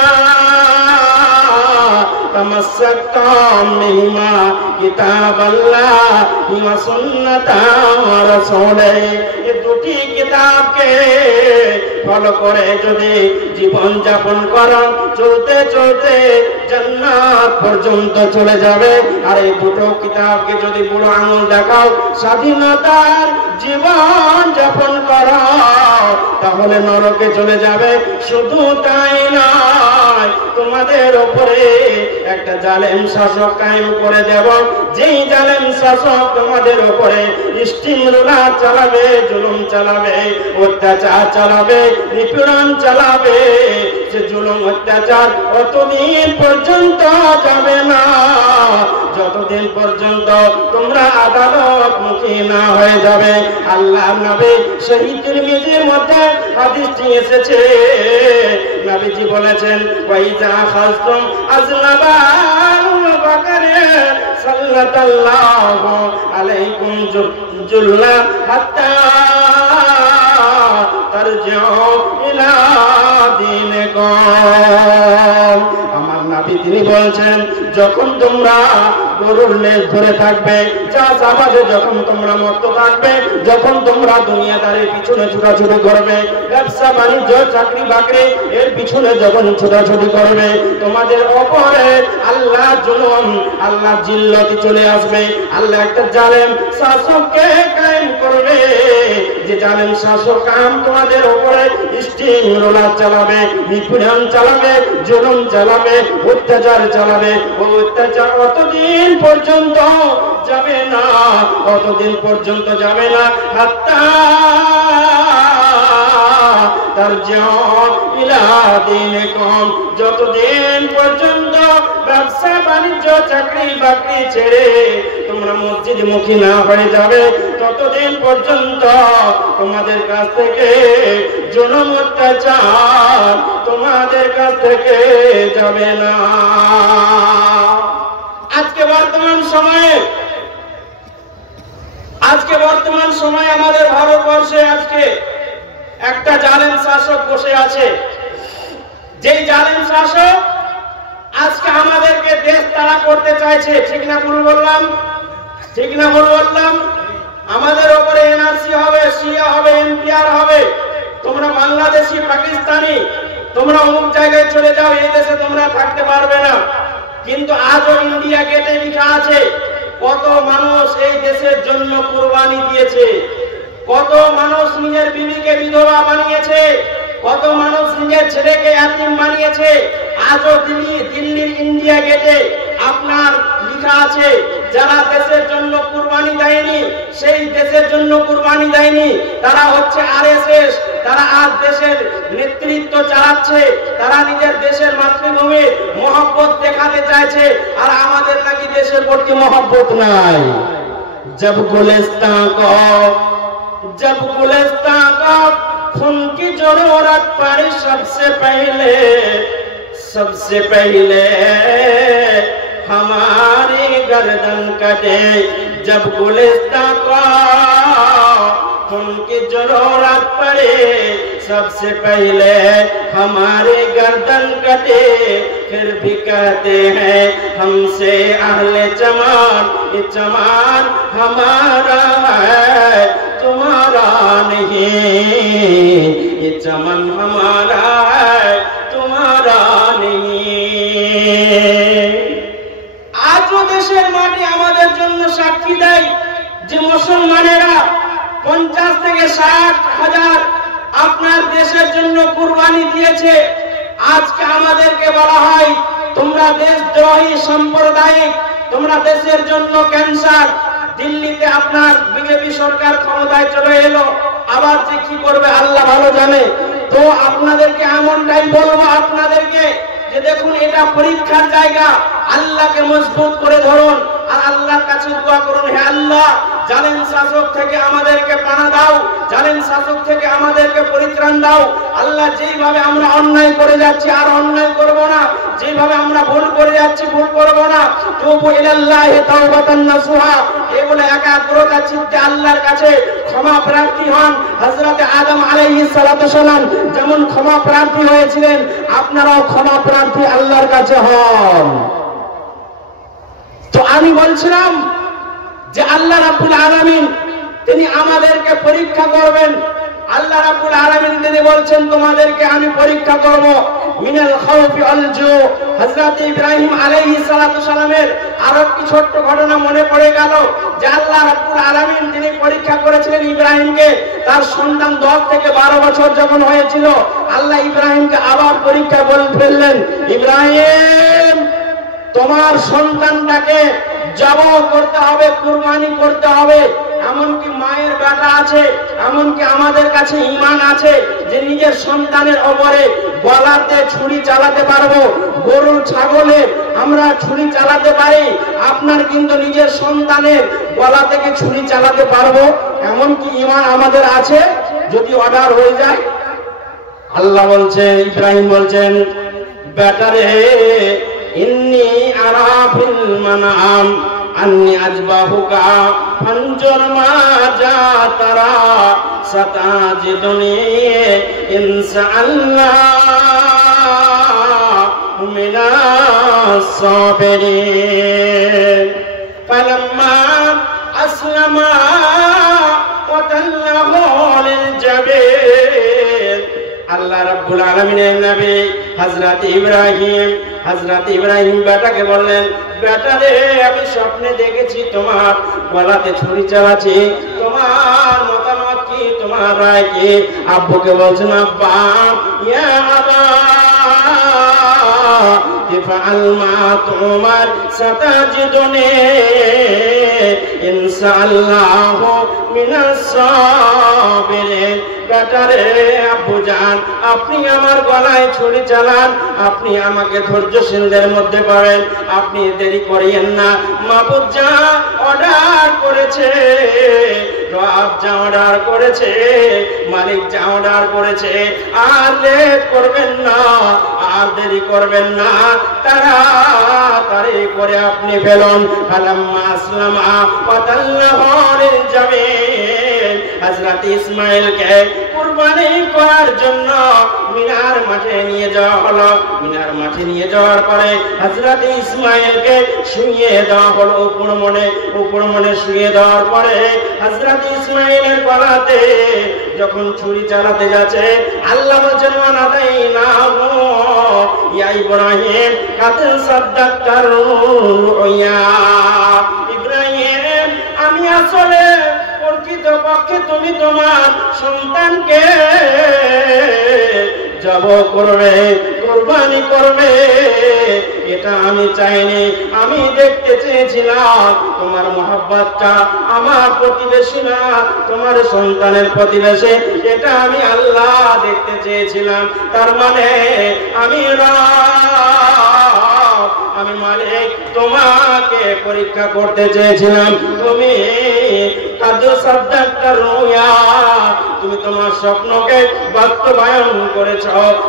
তামাসসাকতুম বিহিমা কিতাবাল্লাহি ওয়া সুন্নাতা ওয়া রাসূলিহি। এই দুটি কিতাবকে ফলো করে যদি জীবন যাপন করো, চলতে চলতে জান্নাত পর্যন্ত চলে যাবে। আর এই দুটো কিতাবকে যদি বুড়ো আঙুল দেখাও, স্বাধীনতার জীবন যাপন করো, তাহলে নরকে চলে যাবে। শুধু তাই নয়, তোমাদের উপরে একটা জালেম শাসক কায়েম করে দেব, যেই জালেম শাসক তোমাদের উপরে স্টিম রোলার চালাবে, জুলুম চালাবে, অত্যাচার চালাবে, নিপীড়ন চালাবে। সে জুলুম অত্যাচার অতদিন পর্যন্ত যাবে না যতদিন পর্যন্ত তোমরা আদালত মুখী না হয়ে যাবে। আল্লাহ নবী সহিহ তিরমিজির মধ্যে হাদিসটি এসেছে, নবীজি বলেছেন, ওয়াইজা খাযতুম আযনাবাল বাকারে সাল্লাল্লাহু আলাইকুম জুল্লা হাত্তা তারজিউ ইলা দীনিকুম। আমার নবী তিনি বলছেন, যখন তোমরা গরুর লেজ ধরে থাকবে, চাষাবাদে যখন তোমরা মত্ত থাকবে, যখন তোমরা দুনিয়াদারির পিছনে ছোটাছুটি করবে, ব্যবসা বাণিজ্য চাকরি বাকরি এর পিছনে যখন ছোটাছুটি করবে, তোমাদের ওপরে আল্লাহ জুলুম, আল্লাহ জিল্লতি চলে আসবে। আল্লাহ একটা জালেম শাসককে কায়েম করবে, যে জালেম শাসক কাম তোমাদের ওপরে স্টিম রোলার চালাবে, নিপীড়ন চালাবে, জুলুম চালাবে, অত্যাচার চালাবে। ও অত্যাচার অতদিন পর্যন্ত যাবে না, কতদিন পর্যন্ত যাবে না? হাত্তা তারজিউ ইলা দীনিকুম, যতদিন পর্যন্ত ব্যবসা বাণিজ্য চাকরি বাকরি ছেড়ে তোমরা মসজিদমুখী না হয়ে যাবে, ততদিন পর্যন্ত তোমাদের কাছ থেকে জুলুম অত্যাচার তোমাদের কাছ থেকে যাবে না। আজকে বর্তমান সময়ে আমাদের ভারতবর্ষে আজকে একটা জালেম শাসক বসে আছে। যেই জালেম শাসক আজকে আমাদেরকে দেশ তাড়া করতে চাইছে। ঠিক না ভুল বললাম? ঠিক না ভুল বললাম? আমাদের উপরে এনআরসি হবে, সিএ হবে, এনপিআর হবে। তোমরা বাংলাদেশি, পাকিস্তানি, তোমরা অমুক জায়গায় চলে যাও, এই দেশে তোমরা থাকতে পারবে না। কিন্তু আজও ইন্ডিয়া গেটে লেখা আছে কত মানুষ এই দেশের জন্য কুরবানি দিয়েছে, কত মানুষ নিজের বিবিকে বিধবা বানিয়েছে, কত মানুষ নিজের ছেলেকে এতিম বানিয়েছে। আজও দিল্লির ইন্ডিয়া গেটে আপনার লেখা আছে যারা দেশের জন্য কুরবানি দেয়নি, সেই দেশের জন্য কুরবানি দেয়নি তারা হচ্ছে আরএসএস। তারা আজ দেশের নেতৃত্ব চালাচ্ছে, তারা নিজের দেশের মাতৃভূমির মহব্বত দেখাতে চাইছে, আর আমাদের নাকি দেশের প্রতি মহব্বত নাই। जब गुलिस्तां को खून की जरूरत पड़ी, सबसे पहले हमारी गर्दन कटे। जब गुलिस्तां को खून की जरूरत पड़े, सबसे पहले हमारे गर्दन कटे। फिर भी कहते हैं हमसे अहले चमान, ये चमान हमारा है तुम्हारा नहीं, ये चमन हमारा है तुम्हारा नहीं। आजও দেশের মাটি আমাদের জন্য সাক্ষী দেয় যে মুসলমানেরা 50 থেকে 60 হাজার আপনার দেশের জন্য কুরবানি দিয়েছে। আজকে আমাদেরকে বলা হয় তোমরা দেশদ্রোহী সাম্প্রদায়িক, তোমরা দেশের জন্য ক্যান্সার। দিল্লিতে আপনার বিজেপি সরকার ক্ষমতায় চলে এলো, আবার যে কি করবে আল্লাহ ভালো জানে। তো আপনাদেরকে এমনটাই বলবো আপনাদেরকে যে দেখুন, এটা পরীক্ষার জায়গা। আল্লাহকে মজবুত করে ধরুন আর আল্লাহর কাছে দোয়া করুন, হে আল্লাহ জালেম শাসক থেকে আমাদেরকে পানা দাও, জালেম শাসক থেকে আমাদেরকে পরিত্রাণ দাও। আল্লাহ যেইভাবে আমরা অন্যায় করে যাচ্ছি আর অন্যায় করব না, যেইভাবে আমরা ভুল করে যাচ্ছি ভুল করব না। তুবু ইলাল্লাহি তাওবাতান নাসুহা, এগুলো একাগ্রতা চিত্তে আল্লাহর কাছে ক্ষমা প্রার্থী হন। হযরত আদম আলাইহিস সালাতু সালাম যেমন ক্ষমা প্রার্থী হয়েছিলেন, আপনারাও ক্ষমা প্রার্থী আল্লাহর কাছে হন। তো আমি বলছিলাম যে আল্লাহ রাব্বুল আলামিন তিনি আমাদেরকে পরীক্ষা করবেন। আল্লাহ রাব্বুল আলামিন তিনি বলছেন তোমাদেরকে আমি পরীক্ষা করব। মিনাল খাউফি আল জু, হযরত ইব্রাহিম আলাইহিস সালাতু সালামের আরো কি ছোট্ট ঘটনা মনে পড়ে গেল যে আল্লাহ রাব্বুল আলামিন তিনি পরীক্ষা করেছিলেন ইব্রাহিমকে। তার সন্তান 10 থেকে 12 বছর যখন হয়েছিল, আল্লাহ ইব্রাহিমকে আবার পরীক্ষা করে ফেললেন। ইব্রাহিম, তোমার সন্তানটাকে জবাহ করতে হবে, কুরবানি করতে হবে। এমনকি মায়ের বেটা আছে, এমনকি আমাদের কাছে ঈমান আছে যে নিজের সন্তানের উপরে গলাতে ছুরি চালাতে পারবো। গরু ছাগলে আমরা ছুরি চালাতে পারি, আপনার কিন্তু নিজের সন্তানের গলা থেকে ছুরি চালাতে পারবো, এমনকি ঈমান আমাদের আছে যদি অর্ডার হয়ে যায়। আল্লাহ বলছে, ইব্রাহিম বলছেন, বেটারে ইন্নী আরা ফিল মানাম अन्नी अजबाहुका फंजुर माजा तरा सताजिदुनी इंशाअल्लाह मिनास साबिरीन। फलम्मा अस्लमा वतल्लहु लिलजबीन। আল্লাহ রাব্বুল আলামিনের নবী হযরত ইব্রাহিম বেটাকে বললেন, বেটা রে আমি স্বপ্নে দেখেছি তোমার গলাতে ছুরি চালাচ্ছি, তোমার মতামত কি, তোমার রায় কি? আব্বুকে বলছেন, আব্বা ইয়া আবা, ইফআল মা তুমার সাতাজিদুনি ইনশাআল্লাহু মিনাস সাবিরিন। বেটারে আব্বুজান, আপনি আমার গলায় ছুরি চালান, আপনি আমাকে ধৈর্যশীলদের মধ্যে পাবেন, আপনি দেরি করিয়েন না। মাবুদ যা অর্ডার করেছে, রব যা অর্ডার করেছে, মালিক যা অর্ডার করেছে, আর লেট করবেন না, আর দেরি করবেন না, তাড়াতাড়ি করে আপনি ফেলুন। ফালাম্মা আসলামা ওয়া তাল্লাহু লিল জাবিন, হযরত ইসমাঈলকে কুরবানি করার জন্য মিনার মাঠে নিয়ে যাওয়া হলো। মিনার মাঠে নিয়ে যাওয়ার পরে হযরত ইসমাঈলকে শুইয়ে দেওয়া হলো উপর মনে শুইয়ে দেওয়ার পরে হযরত ইসমাঈলের গলাতে যখন ছুরি চালাতে যাচ্ছে, আল্লাহ বলেন ওয়ানাদাইনাহু ইয়া ইব্রাহিম কাদ সাদ্দাকতা রুয়া। ইব্রাহিম, আমি আসলে প্রকৃতপক্ষে তুমি তোমার সন্তানকে জবাহ করবে, কুরবানি করবে, এটা আমি চাইনি। আমি দেখতে চেয়েছিলাম তোমার মহব্বতটা আমার প্রতিবেশী না তোমার সন্তানের প্রতিবেশী, এটা আমি আল্লাহ দেখতে চেয়েছিলাম। তার মানে আমি আমি মালিক তোমাকে পরীক্ষা করতে চেয়েছিলাম। তুমি তুমি তোমার স্বপ্নকে বাস্তবায়ন করেছ,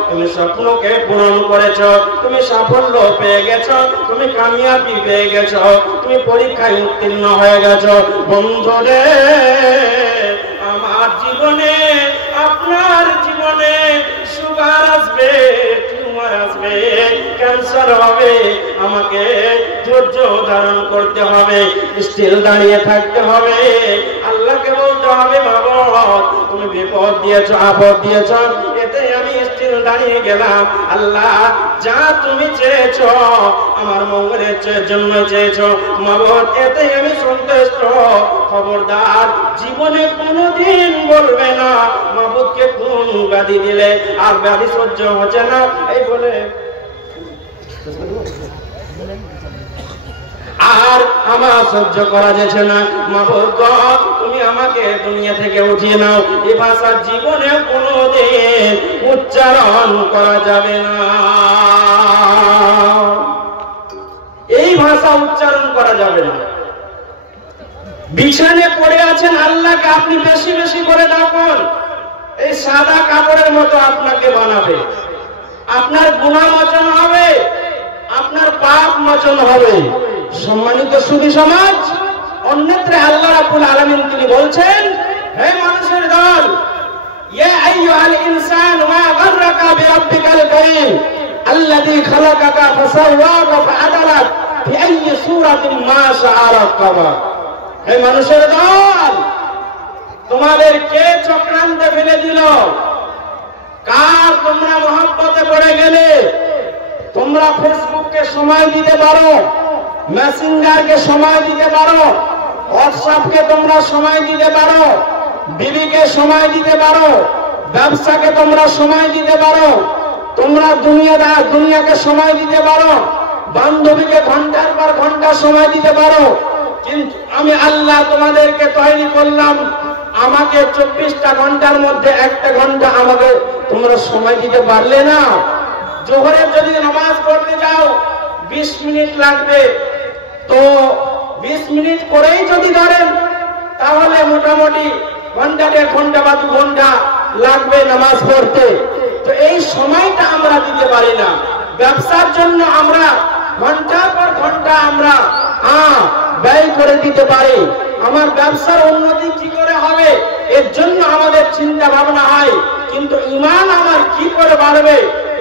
তুমি স্বপ্নকে পূরণ করেছ, তুমি সাফল্য পেয়ে গেছ, তুমি কামিয়াবি পেয়ে গেছ, তুমি পরীক্ষায় উত্তীর্ণ হয়ে গেছ। বন্ধুরে, আমার জীবনে আপনার জীবনে সুগার আসবে, টিউমার আসবে, ক্যান্সার হবে, আমাকে ধৈর্য ধারণ করতে হবে, স্টিল দাঁড়িয়ে থাকতে হবে, আল্লাহকে বলতে হবে মাবুদ তুমি বিপদ দিয়েছ, আপদ দিয়েছ, এতে আমি স্টিল দাঁড়িয়ে গেলাম। আল্লাহ যা তুমি চেয়েছ আমার মঙ্গলের জন্য চেয়েছ মাবুদ, এতে আমি সন্তুষ্ট। খবরদার জীবনে কোনোদিন বলবে না মাবুদকে কোন ব্যাধি দিলে, আর ব্যাধি সহ্য হচ্ছে না এই বলে আর আমার সহ্য করা যাচ্ছে না, মাবুদ তুমি আমাকে দুনিয়া থেকে উঠিয়ে নাও। এ ভাষা জীবনে কোনোদিন উচ্চারণ করা যাবে না, এই ভাষা উচ্চারণ করা যাবে না। বিছানে পড়ে আছেন, আল্লাহকে আপনি বেশি বেশি করে ডাকুন, এই সাদা কাপড়ের মতো আপনাকে বানাবে, আপনার গুনাহ মোচন হবে, আপনার পাপ মোচন হবে। সম্মানিত সুধী সমাজ, অন্যত্র আল্লাহ রাব্বুল আলামিন তিনি বলছেন, হে মানুষের দল, ইয়া আইয়ুহাল ইনসান মা গাররাকা বিরাব্বিকাল কারীম আল্লাযী খালাকাকা ফাসাওয়াকা ফাআদালাক ফি আইয়ি সূরাতিন মা শাআ রাক্কাবা। হে মানুষের দল, তোমাদের কে চক্রান্তে ফেলে দিল, কার তোমরা মহব্বতে পড়ে গেলে? তোমরা ফেসবুককে সময় দিতে পারো, মেসেঞ্জারকে সময় দিতে পারো, হোয়াটসঅ্যাপকে তোমরা সময় দিতে পারো, বিবিকে সময় দিতে পারো, ব্যবসাকে তোমরা সময় দিতে পারো, তোমরা দুনিয়াকে সময় দিতে পারো, বান্ধবীকে ঘন্টার পর ঘন্টা সময় দিতে পারো। কিন্তু আমি আল্লাহ তোমাদেরকে তৈরি করলাম, আমাকে 24টা ঘন্টার মধ্যে 1টা ঘন্টা আমাকে তোমরা সময় দিতে পারলে না। জোহরে যদি নামাজ পড়তে যাও 20 মিনিট লাগবে, তো 20 মিনিট করেই যদি ধরেন তাহলে মোটামুটি ঘন্টা 1.5 ঘন্টা বা 2 ঘন্টা লাগবে নামাজ পড়তে। তো এই সময়টা আমরা দিতে পারি না। ব্যবসার জন্য আমরা ঘন্টার পর ঘন্টা আমরা ব্যয় করে দিতে পারি। আমার ব্যবসার উন্নতি কি করে হবে এর জন্য আমাদের চিন্তা ভাবনা হয়, কিন্তু ঈমান আমার কি করে বাড়বে,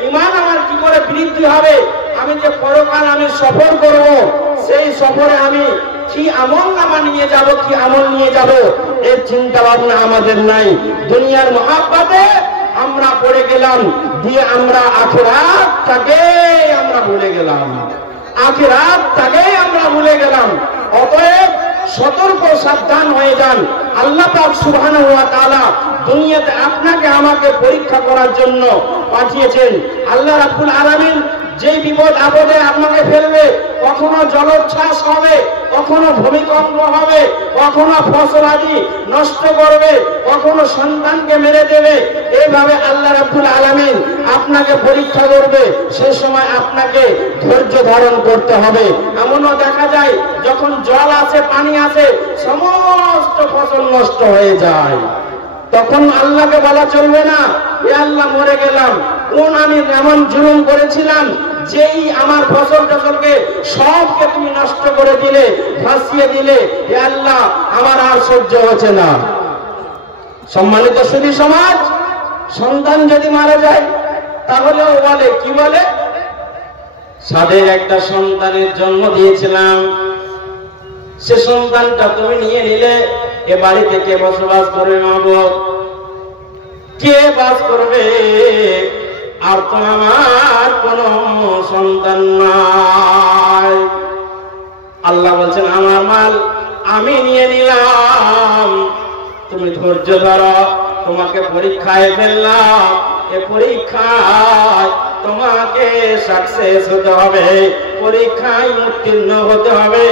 ঈমান আমার কি করে বৃদ্ধি হবে, আমি যে পরকাল আমি সফর করব, সেই সফরে আমি কি আমল নামা নিয়ে যাব, কি আমল নিয়ে যাব, এর চিন্তা ভাবনা আমাদের নাই। দুনিয়ার মহাব্বতে আমরা পড়ে গেলাম, দিয়ে আমরা আখিরাতটাকে আমরা ভুলে গেলাম, আখিরাতটাকে আমরা ভুলে গেলাম। অতএব সতর্ক সাবধান হয়ে যান। আল্লাহ পাক সুবহানাহু ওয়া তাআলা দুনিয়াতে আপনাকে আমাকে পরীক্ষা করার জন্য পাঠিয়েছেন। আল্লাহ রাব্বুল আলামিন যে বিপদ আপদে আপনাকে ফেলবে, কখনো জলোচ্ছ্বাস হবে, কখনো ভূমিকম্প হবে, কখনো ফসলাদি নষ্ট করবে, কখনো সন্তানকে মেরে দেবে। এইভাবে আল্লাহ রাব্বুল আলামিন আপনাকে পরীক্ষা করবে। সেই সময় আপনাকে ধৈর্য ধারণ করতে হবে। এমনও দেখা যায় যখন জল আছে, পানি আছে, সমস্ত ফসল নষ্ট হয়ে যায়, তখন আল্লাহকে বলা চলবে না এ আল্লাহ মরে গেলাম, কোন আমি এমন জুলুম করেছিলাম যেই আমার ফসল টসলকে সবকে তুমি নষ্ট করে দিলে, ভাসিয়ে দিলে, এ আল্লাহ আমার আর সহ্য হচ্ছে না। সম্মানিত সুধী সমাজ, সন্তান যদি মারা যায় তাহলেও বলে কি বলে, সাদের একটা সন্তানের জন্ম দিয়েছিলাম, সে সন্তানটা তুমি নিয়ে নিলে, এ বাড়িতে কে বসবাস করবে মাবুদ? কে বাস করবে? আর তো আমার কোন সন্তান নাই। আল্লাহ বলছেন আমার মাল আমি নিয়ে নিলাম, তুমি ধৈর্য ধরো, তোমাকে পরীক্ষায় ফেললাম, এ পরীক্ষায় তোমাকে সাকসেস হতে হবে, পরীক্ষায় উত্তীর্ণ হতে হবে,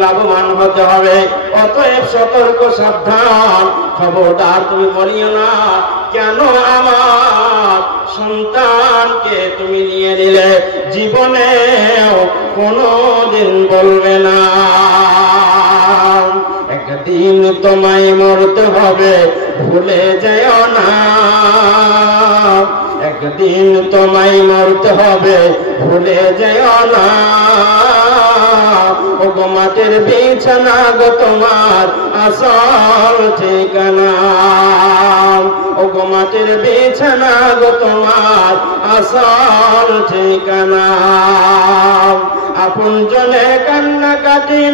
লাভবান হতে হবে। অতএব সতর্ক সাবধান, খবরদার তুমি বলিও না কেন আমার সন্তানকে তুমি নিয়ে নিলে, জীবনেও কোনোদিন বলবে না। একদিন তোমায় মরতে হবে, ভুলে যেও না, একদিন তোমায় মরতে হবে, ভুলে যেও না। ও গো মাটির বিছানা গো তোমার আসল ঠিকানা, ও গো মাটির বিছানা গো তোমার আসল ঠিকানা। আপন জনে কান্না কাটি,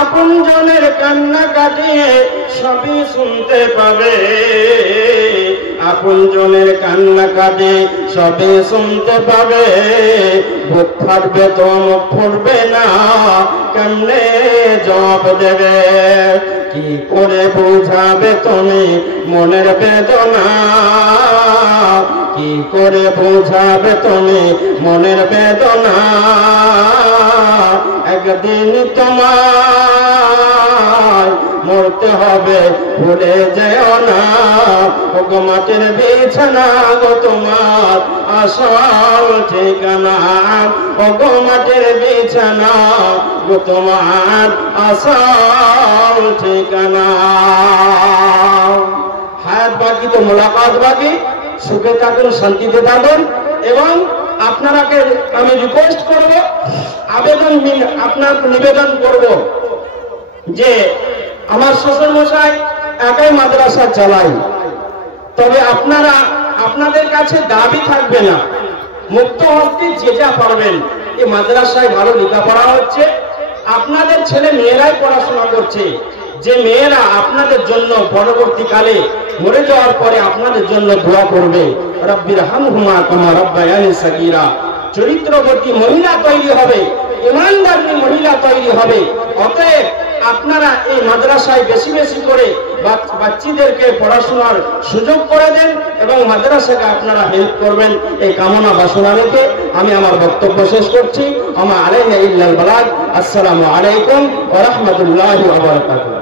আপন জনের কান্না কাটিয়ে সবই শুনতে পাবে, আপন জনের কান্না কাটে সবে শুনতে পাবে। বুক ফাটবে তো মুখ ফুটবে না, কেমনে জবাব দেবে? কি করে বুঝাবে তুমি মনের বেদনা, কি করে বুঝাবে তুমি মনের বেদনা? একদিন তোমার মরতে হবে, ভুলে যেও না। ও গো মাটির বিছানা গো তোমার আসল ঠিকানা, ও গো মাটির বিছানা গো তোমার আসল ঠিকানা। হায়াত বাকি তো মোলাকাত বাকি। সুখে থাকুন, শান্তিতে থাকুন। এবং আপনারাকে আমি রিকোয়েস্ট করব, আবেদন আপনার নিবেদন করব যে আমার শ্বশুর মশাই একাই মাদ্রাসা চালাই, তবে আপনারা আপনাদের কাছে দাবি থাকবে না, মুক্ত হস্তে যে যা পারবেন। এই মাদ্রাসায় ভালো লেখাপড়া হচ্ছে, আপনাদের ছেলে মেয়েরাই পড়াশোনা করছে, যে মেয়েরা আপনাদের জন্য পরবর্তীকালে মরে যাওয়ার পরে আপনাদের জন্য দোয়া করবে, রব্বির হামহুমা কামা রাব্বায়ানি সাগীরা। চরিত্রবতী মহিলা তৈরি হবে, ইমানদারী মহিলা তৈরি হবে। অতএব আপনারা এই মাদ্রাসায় বেশি বেশি করে বাচ্চাদেরকে পড়াশোনার সুযোগ করে দেন এবং মাদ্রাসাকে আপনারা হেল্প করবেন, এই কামনা বাসনা রেখে আমি আমার বক্তব্য শেষ করছি। আমা আলাইনা ইল্লাল বালাগ। আসসালামু আলাইকুম ওয়া রাহমাতুল্লাহি ওয়া বারাকাতুহু।